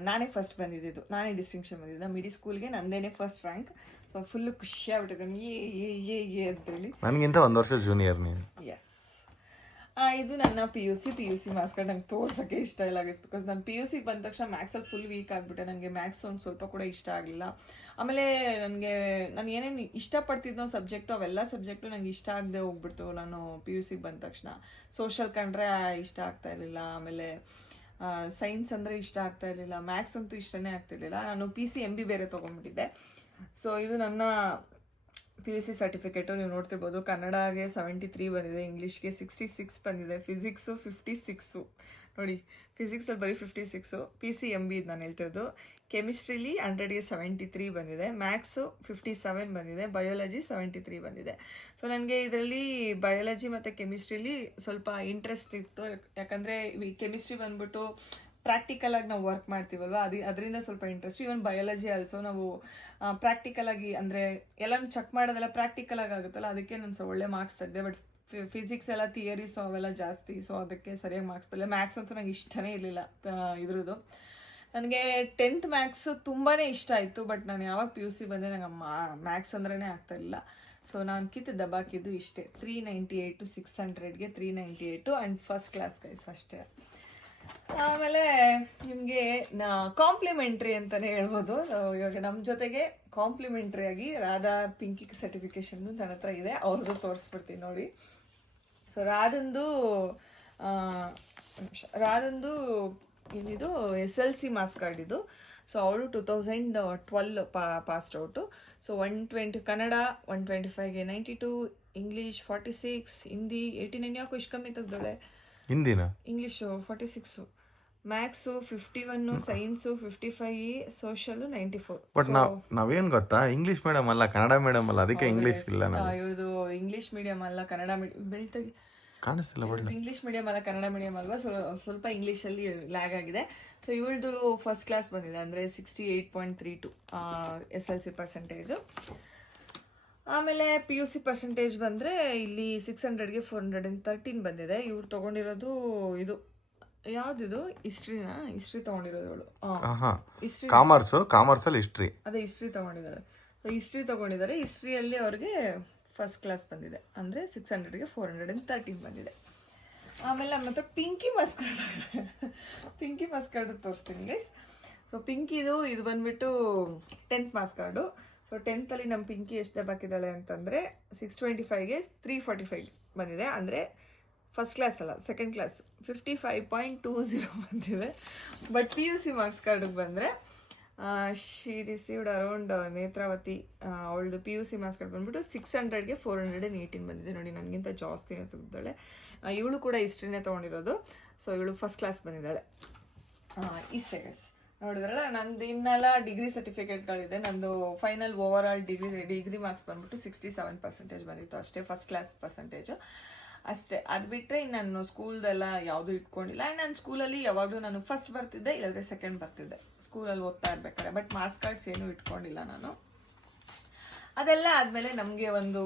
ನಾನೇ ಫಸ್ಟ್ ಬಂದಿದ್ದು, ನಾನೇ ಡಿಸ್ಟಿಂಕ್ಷನ್ ಬಂದಿದ್ದು. ನಮ್ಮ ಇಡೀ ಸ್ಕೂಲ್ಗೆ ನಂದೇನೆ ಫಸ್ಟ್ ರ್ಯಾಂಕ್. ಸೊ ಫುಲ್ಲು ಖುಷಿ ಆಗ್ಬಿಟ್ಟಿದೆ ಅಂತೇಳಿ. ನನಗಿಂತ 1 ವರ್ಷ ಜೂನಿಯರ್ ನೀವು. ಎಸ್. ಇದು ನನ್ನ PUC ಮಾರ್ಕ್ಸ್ ಕಾರ್ಡ್. ನಂಗೆ ತೋರ್ಸೋಕ್ಕೆ ಇಷ್ಟ ಇಲ್ಲ ಗೈಸ್, ಬಿಕಾಸ್ ನಾನು PUC ಬಂದ ತಕ್ಷಣ ಮ್ಯಾಥ್ಸಲ್ಲಿ ಫುಲ್ ವೀಕ್ ಆಗಿಬಿಟ್ಟೆ. ನನಗೆ ಮ್ಯಾಥ್ಸ್ ಒಂದು ಸ್ವಲ್ಪ ಕೂಡ ಇಷ್ಟ ಆಗಲಿಲ್ಲ. ಆಮೇಲೆ ನಾನು ಏನೇನು ಇಷ್ಟಪಡ್ತಿದ್ನೋ ಸಬ್ಜೆಕ್ಟು, ಅವೆಲ್ಲ ಸಬ್ಜೆಕ್ಟು ನನಗೆ ಇಷ್ಟ ಆಗದೆ ಹೋಗ್ಬಿಡ್ತು. ನಾನು PUC ಬಂದ ತಕ್ಷಣ ಸೋಷಲ್ ಕಂಡ್ರೆ ಇಷ್ಟ ಆಗ್ತಾ ಇರಲಿಲ್ಲ, ಆಮೇಲೆ ಸೈನ್ಸ್ ಅಂದರೆ ಇಷ್ಟ ಆಗ್ತಾ ಇರಲಿಲ್ಲ, ಮ್ಯಾಥ್ಸ್ ಅಂತೂ ಇಷ್ಟನೇ ಆಗ್ತಿರ್ಲಿಲ್ಲ. ನಾನು PCMB ಬೇರೆ ತೊಗೊಂಡ್ಬಿಟ್ಟಿದ್ದೆ. ಸೊ ಇದು ನನ್ನ PUC ಸರ್ಟಿಫಿಕೇಟು. ನೀವು ನೋಡ್ತಿರ್ಬೋದು, ಕನ್ನಡಗೆ 73 ಬಂದಿದೆ, ಇಂಗ್ಲೀಷ್ಗೆ 66 ಬಂದಿದೆ, ಫಿಸಿಕ್ಸು 56. ನೋಡಿ, ಫಿಸಿಕ್ಸಲ್ಲಿ ಬರೀ 56. PCMB ಇದು ನಾನು ಹೇಳ್ತಿರೋದು. ಕೆಮಿಸ್ಟ್ರಿಲಿ 100ಗೆ 73 ಬಂದಿದೆ, ಮ್ಯಾಥ್ಸು 57 ಬಂದಿದೆ, ಬಯೋಲಜಿ 73 ಬಂದಿದೆ. ಸೊ ನನಗೆ ಇದರಲ್ಲಿ ಬಯೋಲಜಿ ಮತ್ತು ಕೆಮಿಸ್ಟ್ರಿಲಿ ಸ್ವಲ್ಪ ಇಂಟ್ರೆಸ್ಟ್ ಇತ್ತು. ಯಾಕಂದರೆ ಈ ಕೆಮಿಸ್ಟ್ರಿ ಬಂದ್ಬಿಟ್ಟು ಪ್ರಾಕ್ಟಿಕಲಾಗಿ ನಾವು ವರ್ಕ್ ಮಾಡ್ತೀವಲ್ವ, ಅದರಿಂದ ಸ್ವಲ್ಪ ಇಂಟ್ರೆಸ್ಟ್. ಇವನ್ ಬಯಾಲಜಿ ಆಲ್ಸೋ ನಾವು ಪ್ರಾಕ್ಟಿಕಲಾಗಿ ಅಂದರೆ ಎಲ್ಲನೂ ಚೆಕ್ ಮಾಡೋದೆಲ್ಲ ಪ್ರಾಕ್ಟಿಕಲಾಗಿ ಆಗುತ್ತಲ್ಲ, ಅದಕ್ಕೆ ನಾನು ಒಳ್ಳೆ ಮಾರ್ಕ್ಸ್ ತೆಗೆದೆ. ಬಟ್ ಫಿಸಿಕ್ಸ್ ಎಲ್ಲ ಥಿಯರೀಸು ಅವೆಲ್ಲ ಜಾಸ್ತಿ, ಸೊ ಅದಕ್ಕೆ ಸರಿಯಾಗಿ ಮಾರ್ಕ್ಸ್ ಬರಲಿಲ್ಲ. ಮ್ಯಾಥ್ಸ್ ಅಂತೂ ನಂಗೆ ಇಷ್ಟನೇ ಇರಲಿಲ್ಲ ಇದ್ರದ್ದು. ನನಗೆ 10th ಮ್ಯಾಥ್ಸು ತುಂಬಾ ಇಷ್ಟ ಆಯಿತು, ಬಟ್ ನಾನು ಯಾವಾಗ PUC ಬಂದೆ ನಂಗೆ ಮ್ಯಾಥ್ಸ್ ಅಂದ್ರೇ ಆಗ್ತಾಯಿಲ್ಲ. ಸೊ ನಾನು ದಬಾಕಿದ್ದು ಇಷ್ಟೇ, 398 600ಗೆ 398 ಆ್ಯಂಡ್ ಫಸ್ಟ್ ಕ್ಲಾಸ್ ಗೈಸ್ ಅಷ್ಟೇ. ಆಮೇಲೆ ನಿಮಗೆ ಕಾಂಪ್ಲಿಮೆಂಟ್ರಿ ಅಂತಲೇ ಹೇಳ್ಬೋದು. ಇವಾಗ ನಮ್ಮ ಜೊತೆಗೆ ಕಾಂಪ್ಲಿಮೆಂಟ್ರಿ ಆಗಿ ರಾಧಾ ಪಿಂಕಿ ಸರ್ಟಿಫಿಕೇಶನ್ ನನ್ನ ಹತ್ರ ಇದೆ, ಅವ್ರದ್ದು ತೋರಿಸ್ಬಿಡ್ತೀನಿ ನೋಡಿ. ಸೊ ರಾಧಂದು ಏನಿದು SLC ಮಾರ್ಕ್ಸ್ ಕಾರ್ಡ್ ಇದು. ಸೊ ಅವಳು 2012 ಪಾಸ್ಡ್ ಔಟು. ಸೊ 120 ಕನ್ನಡ, 125ಗೆ 92, ಇಂಗ್ಲೀಷ್ 46, ಹಿಂದಿ 89. ಯಾಕೋ ಇಷ್ಟು ಕಮ್ಮಿ ತೆಗ್ದೋಳೆ. ಹಿಂದಿನ English 46, maths 51, science 55, social 94. But ನಾವೇನ್ ಗೊತ್ತಾ, ಇಂಗ್ಲಿಷ್ ಮೀಡಿಯಂ ಅಲ್ಲ, ಕನ್ನಡ ಮೀಡಿಯಂ ಅಲ್ಲ, ಅದಕ್ಕೆ ಇಂಗ್ಲಿಷ್ ಇಲ್ಲ. ಇವ್ರದ್ದು ಇಂಗ್ಲೀಷ್ ಮೀಡಿಯಂ ಅಲ್ಲ, ಕನ್ನಡ ಮೀಡಿಯಂ. ಬೆಳ್ತಾಗಿ ಕಾಣಿಸ್ತಿಲ್ಲ. ಇಂಗ್ಲೀಷ್ ಮೀಡಿಯಂ ಅಲ್ಲ, ಕನ್ನಡ ಮೀಡಿಯಂ ಅಲ್ವಾ, ಸ್ವಲ್ಪ ಇಂಗ್ಲೀಷಲ್ಲಿ ಲ್ಯಾಗ್ ಆಗಿದೆ. ಸೊ ಇವಳ್ದು ಫಸ್ಟ್ ಕ್ಲಾಸ್ ಬಂದಿದೆ, ಅಂದರೆ 68.32 SLC ಪರ್ಸೆಂಟೇಜು. ಆಮೇಲೆ PUC ಪರ್ಸೆಂಟೇಜ್ ಬಂದರೆ ಇಲ್ಲಿ 600ಗೆ 413 ಬಂದಿದೆ. ಇವ್ರು ತೊಗೊಂಡಿರೋದು ಇದು ಯಾವ್ದಿದು, ಹಿಸ್ಟ್ರಿ ತೊಗೊಂಡಿರೋದು ಅವಳು. ಹಿಸ್ಟ್ರಿ ಕಾಮರ್ಸಲ್ಲಿ ಹಿಸ್ಟ್ರಿ, ಅದೇ ಹಿಸ್ಟ್ರಿ ತೊಗೊಂಡಿದ್ದಾರೆ. ಹಿಸ್ಟ್ರಿಯಲ್ಲಿ ಅವ್ರಿಗೆ ಫಸ್ಟ್ ಕ್ಲಾಸ್ ಬಂದಿದೆ, ಅಂದರೆ 600ಗೆ 413 ಬಂದಿದೆ. ಆಮೇಲೆ ನಮ್ಮ ಹತ್ರ ಪಿಂಕಿ ಮಾರ್ಕ್ಸ್ ಕಾರ್ಡು ತೋರಿಸ್ತೀನಿ ಗೈಸ್. ಸೊ ಪಿಂಕಿದು ಇದು ಬಂದ್ಬಿಟ್ಟು 10th marks card. So 10th ನಮ್ಮ ಪಿಂಕಿ ಎಷ್ಟು ದಬ್ಬಾಕಿದ್ದಾಳೆ ಅಂತಂದರೆ 625ಗೆ 345 ಬಂದಿದೆ, ಅಂದರೆ ಫಸ್ಟ್ ಕ್ಲಾಸ್ ಅಲ್ಲ, ಸೆಕೆಂಡ್ ಕ್ಲಾಸ್ 55.20 ಬಂದಿದೆ. ಬಟ್ PUC ಮಾರ್ಕ್ಸ್ ಕಾರ್ಡಿಗೆ ಬಂದರೆ ಶಿ ರಿಸೀವ್ಡ್ ಅರೌಂಡ್ ನೇತ್ರಾವತಿ, ಅವಳದು PUC ಮಾರ್ಕ್ಸ್ ಕಾರ್ಡ್ ಬಂದ್ಬಿಟ್ಟು 600ಗೆ 418 ಬಂದಿದೆ. ನೋಡಿ, ನನಗಿಂತ ಜಾಸ್ತಿನೇ ತೆಗೆದಾಳೆ. ಇವಳು ಕೂಡ ಹಿಸ್ಟ್ರಿನೇ ತೊಗೊಂಡಿರೋದು. ಸೊ ಇವಳು ಫಸ್ಟ್ ಕ್ಲಾಸ್ ಬಂದಿದ್ದಾಳೆ. ಇಷ್ಟೇ ಗೈಸ್, ನೋಡಿದ್ರಲ್ಲ. ನಂದು ಇನ್ನೆಲ್ಲ ಡಿಗ್ರಿ ಸರ್ಟಿಫಿಕೇಟ್ಗಳಿದೆ. ನಂದು final over all degree marks ಬಂದ್ಬಿಟ್ಟು 67% ಬಂದಿತ್ತು ಅಷ್ಟೇ, ಫಸ್ಟ್ ಕ್ಲಾಸ್ ಪರ್ಸೆಂಟೇಜು ಅಷ್ಟೇ. ಅದು ಬಿಟ್ಟರೆ ನಾನು ಸ್ಕೂಲ್ದೆಲ್ಲ ಯಾವುದೂ ಇಟ್ಕೊಂಡಿಲ್ಲ. ಆ್ಯಂಡ್ ನಾನು ಸ್ಕೂಲಲ್ಲಿ ಯಾವಾಗಲೂ ನಾನು ಫಸ್ಟ್ ಬರ್ತಿದ್ದೆ, ಇಲ್ಲಾಂದರೆ ಸೆಕೆಂಡ್ ಬರ್ತಿದ್ದೆ ಸ್ಕೂಲಲ್ಲಿ ಓದ್ತಾ ಇರ್ಬೇಕಾದ್ರೆ. ಬಟ್ ಮಾರ್ಕ್ಸ್ ಕಾರ್ಡ್ಸ್ ಏನೂ ಇಟ್ಕೊಂಡಿಲ್ಲ ನಾನು. ಅದೆಲ್ಲ ಆದಮೇಲೆ ನಮಗೆ ಒಂದು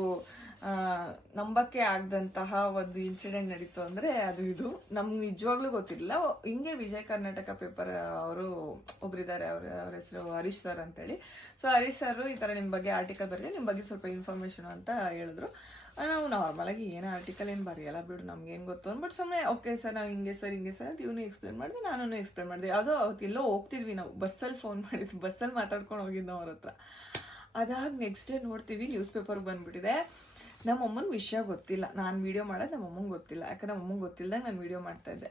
ನಂಬಕ್ಕೆ ಆಗದಂತಹ ಒಂದು ಇನ್ಸಿಡೆಂಟ್ ನಡೀತು. ಅಂದರೆ ಇದು ನಮ್ಗೆ ನಿಜವಾಗ್ಲೂ ಗೊತ್ತಿರಲಿಲ್ಲ. ಹಿಂಗೆ ವಿಜಯ ಕರ್ನಾಟಕ ಪೇಪರ್ ಅವರು ಒಬ್ಬರಿದ್ದಾರೆ, ಅವ್ರ ಹೆಸರು ಹರೀಶ್ ಸರ್ ಅಂತೇಳಿ. ಸೊ ಹರೀಶ್ ಸರ್ ಈ ಥರ ನಿಮ್ಮ ಬಗ್ಗೆ ಆರ್ಟಿಕಲ್ ಬರೆದಿ, ನಿಮ್ಮ ಬಗ್ಗೆ ಸ್ವಲ್ಪ ಇನ್ಫಾರ್ಮೇಷನ್ ಅಂತ ಹೇಳಿದ್ರು. ನಾವು ನಾರ್ಮಲಾಗಿ ಏನೋ ಆರ್ಟಿಕಲ್ ಏನು ಬರೆಯಲ್ಲ ಬಿಡು, ನಮ್ಗೇನು ಗೊತ್ತು ಅಂದ್ಬಿಟ್ಟು ಸುಮ್ಮನೆ ಓಕೆ ಸರ್ ನಾವು ಹಿಂಗೆ ಸರ್ ಅಂತ ಇವನು ಎಕ್ಸ್ಪ್ಲೇನ್ ಮಾಡಿದೆ, ನಾನು ಎಕ್ಸ್ಪ್ಲೇನ್ ಮಾಡಿದೆ. ಯಾವುದೋ ಎಲ್ಲೋ ಹೋಗ್ತಿದ್ವಿ ನಾವು, ಬಸ್ಸಲ್ಲಿ ಫೋನ್ ಮಾಡಿದ್ವಿ, ಬಸ್ಸಲ್ಲಿ ಮಾತಾಡ್ಕೊಂಡು ಹೋಗಿದ್ದು ಅವ್ರ ಹತ್ರ. ಅದಾಗಿ ನೆಕ್ಸ್ಟ್ ಡೇ ನೋಡ್ತೀವಿ ನ್ಯೂಸ್ ಪೇಪರ್ಗೆ ಬಂದುಬಿಟ್ಟಿದೆ. ನಮ್ಮಮ್ಮನ ವಿಷಯ ಗೊತ್ತಿಲ್ಲ, ನಾನು ವೀಡಿಯೋ ಮಾಡೋದು ನಮ್ಮಮ್ಮಂಗೆ ಗೊತ್ತಿಲ್ಲ, ಯಾಕಂದ್ರೆ ನಮ್ಮಮ್ಮಂಗೆ ಗೊತ್ತಿಲ್ಲದಾಗ ನಾನು ವೀಡಿಯೋ ಮಾಡ್ತಾಯಿದ್ದೆ.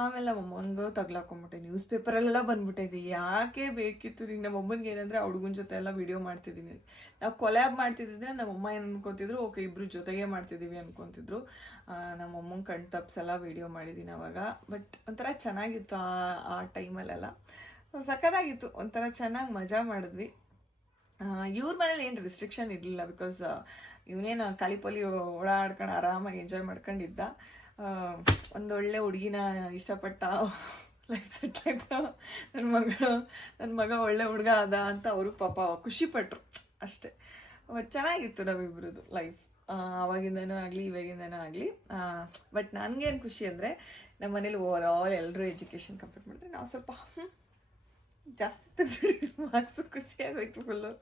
ಆಮೇಲೆ ನಮ್ಮಮ್ಮನಿಗೂ ತಗ್ಲಾಕೊಂಬಿಟ್ಟೆ, ನ್ಯೂಸ್ ಪೇಪರಲ್ಲೆಲ್ಲ ಬಂದ್ಬಿಟ್ಟಿದೆ. ಯಾಕೆ ಬೇಕಿತ್ತು ರೀ, ನಮ್ಮಮ್ಮನಿಗೆ ಏನಂದರೆ ಹುಡುಗನ ಜೊತೆ ಎಲ್ಲ ವೀಡಿಯೋ ಮಾಡ್ತಿದ್ದೀನಿ. ನಾವು ಕೊಲ್ಯಾಬ್ ಮಾಡ್ತಿದ್ದಿದ್ರೆ ನಮ್ಮಮ್ಮ ಏನು ಅನ್ಕೊತಿದ್ರು, ಓಕೆ ಇಬ್ಬರು ಜೊತೆಗೆ ಮಾಡ್ತಿದ್ದೀವಿ ಅನ್ಕೊತಿದ್ರು. ನಮ್ಮಮ್ಮನ ಕಣ್ ತಪ್ಸೆಲ್ಲ ವೀಡಿಯೋ ಮಾಡಿದ್ದೀನಿ ಅವಾಗ. ಬಟ್ ಒಂಥರ ಚೆನ್ನಾಗಿತ್ತು ಆ ಟೈಮಲ್ಲೆಲ್ಲ, ಸಖತ್ತಾಗಿತ್ತು, ಒಂಥರ ಚೆನ್ನಾಗಿ ಮಜಾ ಮಾಡಿದ್ವಿ. ಇವ್ರ ಮನೇಲಿ ಏನು ರಿಸ್ಟ್ರಿಕ್ಷನ್ ಇರಲಿಲ್ಲ, ಬಿಕಾಸ್ ಇವನೇನು ಕಾಲಿಪಲ್ಲಿ ಓಡಾಡ್ಕೊಂಡು ಆರಾಮಾಗಿ ಎಂಜಾಯ್ ಮಾಡ್ಕೊಂಡಿದ್ದ. ಒಂದೊಳ್ಳೆ ಹುಡುಗಿನ ಇಷ್ಟಪಟ್ಟ, ಲೈಫ್ ಸೆಟ್ ಆಯ್ತು, ನನ್ನ ಮಗ ಒಳ್ಳೆ ಹುಡುಗ ಅದ ಅಂತ ಅವರು ಪಾಪ ಖುಷಿಪಟ್ರು ಅಷ್ಟೇ. ಚೆನ್ನಾಗಿತ್ತು ನಮ್ಮಿಬ್ರದ್ದು ಲೈಫ್, ಆವಾಗಿಂದನೂ ಆಗಲಿ ಇವಾಗಿಂದನೂ ಆಗಲಿ. ಬಟ್ ನನಗೇನು ಖುಷಿ ಅಂದರೆ ನಮ್ಮ ಮನೇಲಿ ಓವರ್ ಆಲ್ ಎಲ್ಲರೂ ಎಜುಕೇಷನ್ ಕಂಪ್ಲೀಟ್ ಮಾಡಿದ್ರೆ ನಾವು ಸ್ವಲ್ಪ ಜಾಸ್ತಿ ಮಾರ್ಕ್ಸು ಖುಷಿಯಾಗೋಯ್ತು ಫುಲ್ಲು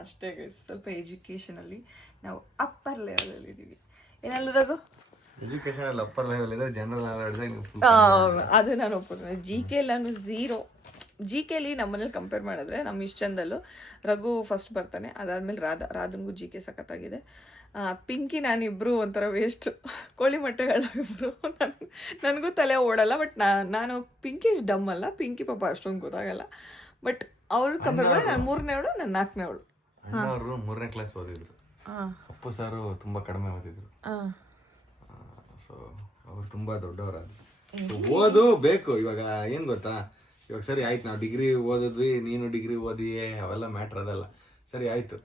ಅಷ್ಟೇ ಗೈಸ್. ಸ್ವಲ್ಪ ಎಜುಕೇಷನಲ್ಲಿ ನಾವು ಅಪ್ಪರ್ ಲೆವೆಲಲ್ಲಿ ಇದ್ದೀವಿ. ಏನಲ್ಲದಾಗು ಎಜುಕೇಷನಲ್ಲಿ ಅಪ್ಪರ್ ಲೆವೆಲ್ ಇದೆ, ಜನರಲ್ ಅದು ನಾನು ಒಪ್ಪಿದ್ದೆ. GK ನಾನು 0. GKಲಿ ನಮ್ಮನೇಲಿ ಕಂಪೇರ್ ಮಾಡಿದ್ರೆ ನಮ್ಮ ಇಷ್ಟಂದಲ್ಲೂ ರಘು ಫಸ್ಟ್ ಬರ್ತಾನೆ, ಅದಾದಮೇಲೆ ರಾಧನ್ಗೂ GK ಸಖತ್ತಾಗಿದೆ. ಪಿಂಕಿ ನಾನಿಬ್ಬರು ಒಂಥರ ವೇಸ್ಟು, ಕೋಳಿ ಮೊಟ್ಟೆಗಳಿಬ್ರು. ನನಗೂ ತಲೆ ಓಡಲ್ಲ. ಬಟ್ ನಾನು ಪಿಂಕಿ ಇಷ್ಟು ಡಮ್ ಅಲ್ಲ, ಪಿಂಕಿ ಪಾಪ ಅಷ್ಟೊಂದು ಗೊತ್ತಾಗಲ್ಲ. ಬಟ್ ಅವ್ರು ಕಂಪೇರ್ ಮಾಡಿ ನಾನು 3ನೇವಳು, ನಾನು 4ನೇವಳು. ಅವರು 3ನೇ ಕ್ಲಾಸ್ ಓದಿದ್ರು, ಅಪ್ಪು ಸಾರು ತುಂಬ ಕಡಿಮೆ ಓದಿದ್ರು. ಸೊ ಅವ್ರು ತುಂಬ ದೊಡ್ಡವರಾದ್ರು. ಓದು ಬೇಕು. ಇವಾಗ ಏನು ಗೊತ್ತಾ, ಇವಾಗ ಸರಿ ಆಯ್ತು, ನಾವು ಡಿಗ್ರಿ ಓದಿದ್ವಿ, ನೀನು ಡಿಗ್ರಿ ಓದಿಯೇ, ಅವೆಲ್ಲ ಮ್ಯಾಟ್ರ್ ಅದಲ್ಲ, ಸರಿ ಆಯ್ತು.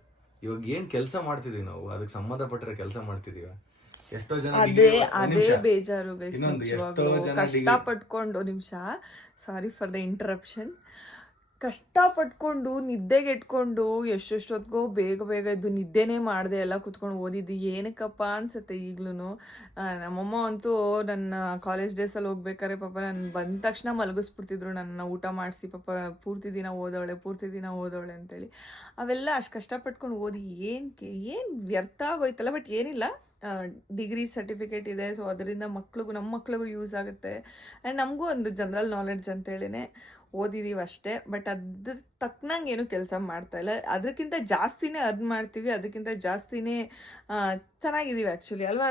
ಇವಾಗ ಏನ್ ಕೆಲಸ ಮಾಡ್ತಿದೀವಿ ನಾವು, ಅದಕ್ಕೆ ಸಂಬಂಧಪಟ್ಟರೆ ಕೆಲಸ ಮಾಡ್ತಿದೀವ. ಎಷ್ಟೋ ಜನ ಅದೇ ಬೇಜಾರು ಗೈಸ್, ಕಷ್ಟಪಟ್ಕೊಂಡು ಸಾರಿ ಫಾರ್ ದ ಇಂಟರಪ್ಷನ್, ಕಷ್ಟಪಟ್ಕೊಂಡು ನಿದ್ದೆಗೆಟ್ಕೊಂಡು ಎಷ್ಟೊತ್ತಿಗೋ ಬೇಗ ಇದ್ದು ನಿದ್ದೆನೇ ಮಾಡಿದೆ ಎಲ್ಲ ಕುತ್ಕೊಂಡು ಓದಿದ್ದು ಏನಕ್ಕಪ್ಪ ಅನ್ಸುತ್ತೆ ಈಗ್ಲೂ. ನಮ್ಮಮ್ಮ ಅಂತೂ ನನ್ನ ಕಾಲೇಜ್ ಡೇಸಲ್ಲಿ ಹೋಗ್ಬೇಕಾದ್ರೆ ಪಾಪ ನಾನು ಬಂದ ತಕ್ಷಣ ಮಲಗಿಸ್ಬಿಡ್ತಿದ್ರು, ನನ್ನ ಊಟ ಮಾಡಿಸಿ ಪಾಪ ಪೂರ್ತಿ ದಿನ ಓದೋಳೆ ಅಂತೇಳಿ. ಅವೆಲ್ಲ ಅಷ್ಟು ಕಷ್ಟಪಟ್ಕೊಂಡು ಓದಿ ಏನು ವ್ಯರ್ಥ ಆಗೋಯ್ತಲ್ಲ. ಬಟ್ ಏನಿಲ್ಲ, ಡಿಗ್ರಿ ಸರ್ಟಿಫಿಕೇಟ್ ಇದೆ. ಸೊ ಅದರಿಂದ ನಮ್ಮ ಮಕ್ಳಿಗೂ ಯೂಸ್ ಆಗುತ್ತೆ. ಆ್ಯಂಡ್ ನಮಗೂ ಒಂದು ಜನರಲ್ ನಾಲೆಡ್ಜ್ ಅಂತೇಳಿನೇ ಓದಿದ್ದೀವಿ ಅಷ್ಟೇ. ಬಟ್ ಅದ್ರ ತಕ್ಕನಂಗೆ ಏನು ಕೆಲಸ ಮಾಡ್ತಾ ಇಲ್ಲ. ಅದಕ್ಕಿಂತ ಜಾಸ್ತಿನೇ ಅರ್ನ್ ಮಾಡ್ತೀವಿ, ಅದಕ್ಕಿಂತ ಜಾಸ್ತಿನೇ ಚೆನ್ನಾಗಿದ್ದೀವಿ ಆ್ಯಕ್ಚುಲಿ, ಅಲ್ವಾ?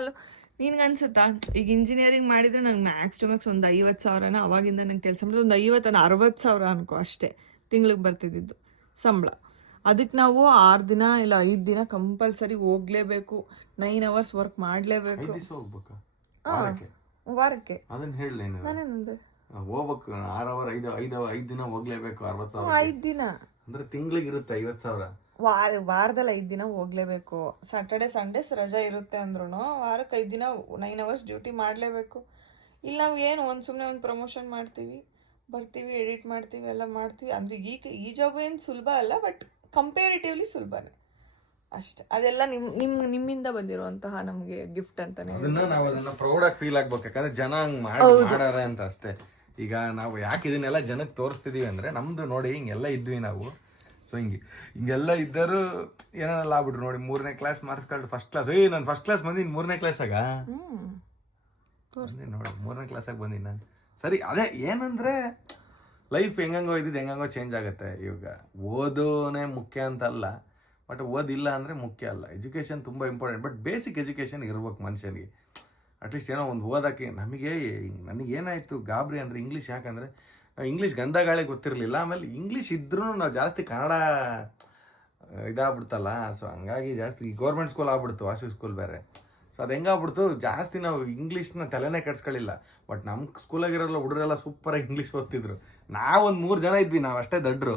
ನಿನ್ಗೆ ಅನ್ಸುತ್ತಾ? ಈಗ ಇಂಜಿನಿಯರಿಂಗ್ ಮಾಡಿದರೆ ನಂಗೆ ಮ್ಯಾಕ್ಸ್ ಟು ಮ್ಯಾಕ್ಸ್ ಒಂದು 50,000 ಅವಾಗಿಂದ ನಂಗೆ ಕೆಲಸ ಮಾಡಿದ್ರೆ ಒಂದು 60,000 ಅನ್ಕೋ ಅಷ್ಟೇ ತಿಂಗ್ಳಿಗೆ ಬರ್ತಿದ್ದಿದ್ದು ಸಂಬಳ. ಅದಕ್ಕೆ ನಾವು 6 ದಿನ ಇಲ್ಲ 5 ದಿನ ಕಂಪಲ್ಸರಿ ಹೋಗ್ಲೇಬೇಕು, 9 hours ವರ್ಕ್ ಮಾಡಲೇಬೇಕು. ವಾರಕ್ಕೆ ಅದನ್ನ ಹೇಳಿ ನಾನೇನಂದೆ ಹೋಗ್ಬೇಕು 6 hour 5 ದಿನ ಹೋಗ್ಲೇಬೇಕು. 60,000 5 ದಿನ ಅಂದ್ರೆ ತಿಂಗಳಿಗೆ ಇರುತ್ತೆ 50,000. ವಾರದಲ್ಲಿ 5 ದಿನ ಹೋಗ್ಲೇಬೇಕು. ಸಾಟರ್ಡೆ ಸಂಡೇಸ್ ರಜಾ ಇರುತ್ತೆ ಅಂದ್ರೂ ವಾರಕ್ಕೆ 5 ದಿನ 9 hours ಡ್ಯೂಟಿ ಮಾಡಲೇಬೇಕು. ಇಲ್ಲಿ ನಾವು ಏನು ಸುಮ್ಮನೆ ಒಂದು ಪ್ರಮೋಷನ್ ಮಾಡ್ತೀವಿ, ಬರ್ತೀವಿ, ಎಡಿಟ್ ಮಾಡ್ತೀವಿ, ಎಲ್ಲ ಮಾಡ್ತೀವಿ. ಅಂದರೆ ಈ ಜಾಬ್ ಏನು ಸುಲಭ ಅಲ್ಲ, ಬಟ್ ಕಂಪೇರಿಟಿವ್ಲಿ ಸುಲಭನೇ ಅಷ್ಟೆ. ಅದೆಲ್ಲ ನಿಮ್ಮಿಂದ ಬಂದಿರುವಂತಹ ನಮಗೆ ಗಿಫ್ಟ್ ಅಂತಾನೆ. ನಾವು ಅದನ್ನ ಪ್ರೌಡ್ ಆಗಿ ಫೀಲ್ ಆಗ್ಬೇಕು, ಯಾಕಂದ್ರೆ ಜನ ಹಂಗ್ ಮಾಡಾರೆ ಅಂತ ಅಷ್ಟೇ. ಈಗ ನಾವು ಯಾಕೆ ಇದನ್ನೆಲ್ಲ ಜನಕ್ಕೆ ತೋರಿಸ್ತಿದೀವಿ ಅಂದ್ರೆ ನಮ್ದು ನೋಡಿ ಹಿಂಗೆಲ್ಲ ಇದ್ವಿ ನಾವು. ಸೊ ಹಿಂಗೆಲ್ಲ ಇದ್ದರು ಏನೆಲ್ಲ ಆಗ್ಬಿಟ್ರು ನೋಡಿ. 3ನೇ class marks card first class. ನಾನು ಫಸ್ಟ್ ಕ್ಲಾಸ್ ಬಂದಿನಿ 3ನೇ ಕ್ಲಾಸಾಗ ನೋಡಿ, 3ನೇ ಕ್ಲಾಸಾಗ ಬಂದಿನಿ ನಾನು. ಸರಿ, ಅದೇ ಏನಂದ್ರೆ ಲೈಫ್ ಹೆಂಗಂಗೋ ಇದ್ದಿದ್ದು ಹೆಂಗಂಗೋ ಚೇಂಜ್ ಆಗುತ್ತೆ. ಇವಾಗ ಓದೋನೇ ಮುಖ್ಯ ಅಂತ ಅಲ್ಲ, ಬಟ್ ಓದಿಲ್ಲ ಅಂದರೆ ಮುಖ್ಯ ಅಲ್ಲ. ಎಜುಕೇಷನ್ ತುಂಬ ಇಂಪಾರ್ಟೆಂಟ್, ಬಟ್ ಬೇಸಿಕ್ ಎಜುಕೇಷನ್ ಇರ್ಬೇಕು ಮನುಷ್ಯನಿಗೆ. ಅಟ್ಲೀಸ್ಟ್ ಏನೋ ಒಂದು ಓದೋಕ್ಕೆ. ನನಗೇನಾಯಿತು ಗಾಬರಿ ಅಂದರೆ ಇಂಗ್ಲೀಷ್. ಯಾಕಂದರೆ ನಾವು ಇಂಗ್ಲೀಷ್ ಗಂಧ ಗಾಳಿ ಗೊತ್ತಿರಲಿಲ್ಲ. ಆಮೇಲೆ ಇಂಗ್ಲೀಷ್ ಇದ್ರೂ ನಾವು ಜಾಸ್ತಿ ಕನ್ನಡ ಇದಾಗ್ಬಿಡ್ತಲ್ಲ. ಸೊ ಹಂಗಾಗಿ ಜಾಸ್ತಿ ಗೌರ್ಮೆಂಟ್ ಸ್ಕೂಲ್ ಆಗ್ಬಿಡ್ತು, ವಾಸು ಸ್ಕೂಲ್ ಬೇರೆ. ಸೊ ಅದು ಹೆಂಗಾಗ್ಬಿಡ್ತು, ಜಾಸ್ತಿ ನಾವು ಇಂಗ್ಲೀಷ್ನ ತಲೆನೇ ಕೆಡ್ಸ್ಕೊಳ್ಳಿಲ್ಲ. ಬಟ್ ನಮ್ಮ ಸ್ಕೂಲಾಗಿರೋಲ್ಲ ಹುಡುಗರೆಲ್ಲ ಸೂಪರಾಗಿ ಇಂಗ್ಲೀಷ್ ಓದ್ತಿದ್ರು. ನಾವೊಂದು 3 ಜನ ಇದ್ವಿ, ನಾವು ಅಷ್ಟೇ ದಡ್ರು.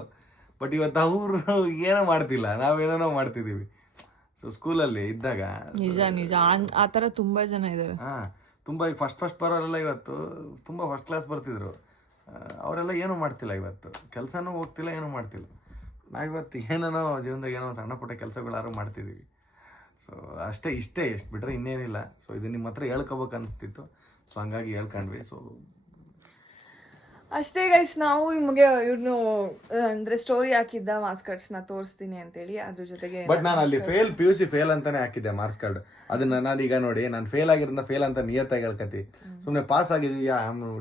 ಬಟ್ ಇವತ್ತು ಅವರು ಏನೋ ಮಾಡ್ತಿಲ್ಲ, ನಾವೇನೋ ಮಾಡ್ತಿದ್ದೀವಿ. ಸೊ ಸ್ಕೂಲಲ್ಲಿ ಇದ್ದಾಗ ನಿಜ ಆ ಥರ ತುಂಬ ಜನ ಇದ್ದಾರೆ. ತುಂಬ ಈಗ ಫಸ್ಟ್ ಬರೋರೆಲ್ಲ ಇವತ್ತು ತುಂಬ ಫಸ್ಟ್ ಕ್ಲಾಸ್ ಬರ್ತಿದ್ರು. ಅವರೆಲ್ಲ ಏನೂ ಮಾಡ್ತಿಲ್ಲ, ಇವತ್ತು ಕೆಲಸನೂ ಹೋಗ್ತಿಲ್ಲ, ಏನೂ ಮಾಡ್ತಿಲ್ಲ. ನಾವಿವತ್ತು ಏನೇನೋ ಜೀವನದಾಗ ಏನೋ ಸಣ್ಣ ಪುಟ್ಟ ಕೆಲಸಗಳಾರು ಮಾಡ್ತಿದ್ದೀವಿ. ಸೊ ಅಷ್ಟೇ, ಎಷ್ಟು ಬಿಟ್ಟರೆ ಇನ್ನೇನಿಲ್ಲ. ಸೊ ಇದು ನಿಮ್ಮ ಹತ್ರ ಹೇಳ್ಕೊಬೇಕು ಅನಿಸ್ತಿತ್ತು, ಸೊ ಹಂಗಾಗಿ ಹೇಳ್ಕೊಂಡ್ವಿ. ಸೊ ಅಷ್ಟೇ ಗೈಸ್, ನಾವು ನಿಮಗೆ ಇವ್ರನ್ನು ಅಂದ್ರೆ ಸ್ಟೋರಿ ಹಾಕಿದ್ದ ಮಾರ್ಕ್ಸ್ ಕಾರ್ಡ್ಸ್ನ ತೋರಿಸ್ತೀನಿ ಅಂತೇಳಿ. ಅದ್ರ ಜೊತೆಗೆ ಬಟ್ ನಾನು ಅಲ್ಲಿ PUC ಫೇಲ್ ಅಂತಾನೆ ಹಾಕಿದ್ದೆ ಮಾರ್ಕ್ಸ್ ಕಾರ್ಡ್. ಅದನ್ನ ನಾನೀಗ ನೋಡಿ, ನಾನು ಫೇಲ್ ಆಗಿರೋದ್ರಿಂದ ಫೇಲ್ ಅಂತ ನಿಯತ್ತಾಗಿ ಹೇಳ್ಕತಿ. ಸುಮ್ಮನೆ ಪಾಸ್ ಆಗಿದೀಯಾ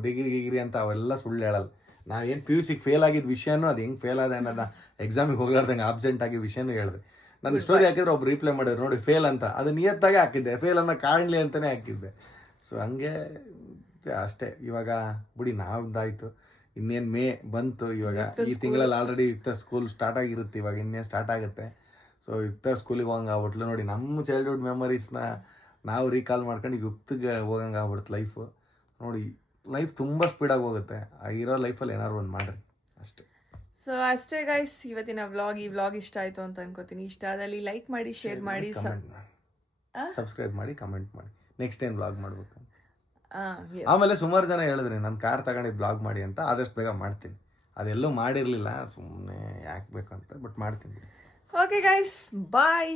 ಡಿಗ್ರಿ ಅಂತ ಅವೆಲ್ಲ ಸುಳ್ಳು ಹೇಳಲ್ಲ. ನಾವೇನು PUC ಫೇಲ್ ಆಗಿದ್ದ ವಿಷಯನೂ ಅದು ಹೆಂಗೆ ಫೇಲ್ ಆದ ಅನ್ನೋದ ಎಕ್ಸಾಮಿಗೆ ಹೋಗ್ಲಾರ್ದಂಗೆ ಆಬ್ಸೆಂಟ್ ಆಗಿ ವಿಷಯನೂ ಹೇಳಿದೆ. ನನ್ನ ಸ್ಟೋರಿ ಹಾಕಿದ್ರೆ ಒಬ್ರು ರಿಪ್ಲೈ ಮಾಡಿದ್ರು ನೋಡಿ ಫೇಲ್ ಅಂತ. ಅದು ನಿಯತ್ತಾಗೆ ಹಾಕಿದ್ದೆ, ಫೇಲ್ ಅನ್ನೋ ಕಾಣಲಿ ಅಂತಾನೆ ಹಾಕಿದ್ದೆ. ಸೊ ಹಂಗೆ ಅಷ್ಟೇ. ಇವಾಗ ಬಿಡಿ, ನಾವ್ದಾಯ್ತು. ಇನ್ನೇನು ಮೇ ಬಂತು, ಇವಾಗ ಈ ತಿಂಗಳಲ್ಲಿ ಆಲ್ರೆಡಿ ಯುಕ್ತ ಸ್ಕೂಲ್ ಸ್ಟಾರ್ಟ್ ಆಗಿರುತ್ತೆ. ಇವಾಗ ಇನ್ನೇನು ಸ್ಟಾರ್ಟ್ ಆಗುತ್ತೆ. ಸೊ ಯುಕ್ತ ಸ್ಕೂಲಿಗೆ ಹೋಗಂಗೆ ಆಗ್ಬಿಟ್ಲು ನೋಡಿ. ನಮ್ಮ ಚೈಲ್ಡ್ಹುಡ್ ಮೆಮರೀಸ್ನ ನಾವು ರೀಕಾಲ್ ಮಾಡ್ಕೊಂಡು ಯುಕ್ತಿಗೆ ಹೋಗಂಗೆ ಆಗ್ಬಿಡುತ್ತೆ ಲೈಫು. ನೋಡಿ, ಲೈಫ್ ತುಂಬ ಸ್ಪೀಡಾಗಿ ಹೋಗುತ್ತೆ. ಇರೋ ಲೈಫಲ್ಲಿ ಏನಾದ್ರು ಒಂದು ಮಾಡ್ರಿ ಅಷ್ಟೇ. ಸೊ ಅಷ್ಟೇ ಗೈಸ್, ಇವತ್ತಿನ ಈ ವ್ಲಾಗ್ ಇಷ್ಟ ಆಯಿತು ಅಂತ ಅನ್ಕೋತೀನಿ. ಇಷ್ಟ ಆದಲ್ಲಿ ಲೈಕ್ ಮಾಡಿ, ಶೇರ್ ಮಾಡಿ, ಸಬ್ಸ್ಕ್ರೈಬ್ ಮಾಡಿ, ಕಮೆಂಟ್ ಮಾಡಿ. ನೆಕ್ಸ್ಟ್ ಟೈಮ್ ವ್ಲಾಗ್ ಮಾಡ್ಬೇಕು. ಆಮೇಲೆ ಸುಮಾರು ಜನ ಹೇಳಿದ್ರಿ ನಾನು ಕಾರ್ ತಗೊಂಡಿದ್ದು ಬ್ಲಾಗ್ ಮಾಡಿ ಅಂತ. ಆದಷ್ಟು ಬೇಗ ಮಾಡ್ತೀನಿ. ಅದೆಲ್ಲೂ ಮಾಡಿರಲಿಲ್ಲ, ಸುಮ್ಮನೆ ಯಾಕೆ ಬೇಕಂತ, ಬಟ್ ಮಾಡ್ತೀನಿ. ಓಕೆ ಗೈಸ್, ಬಾಯ್.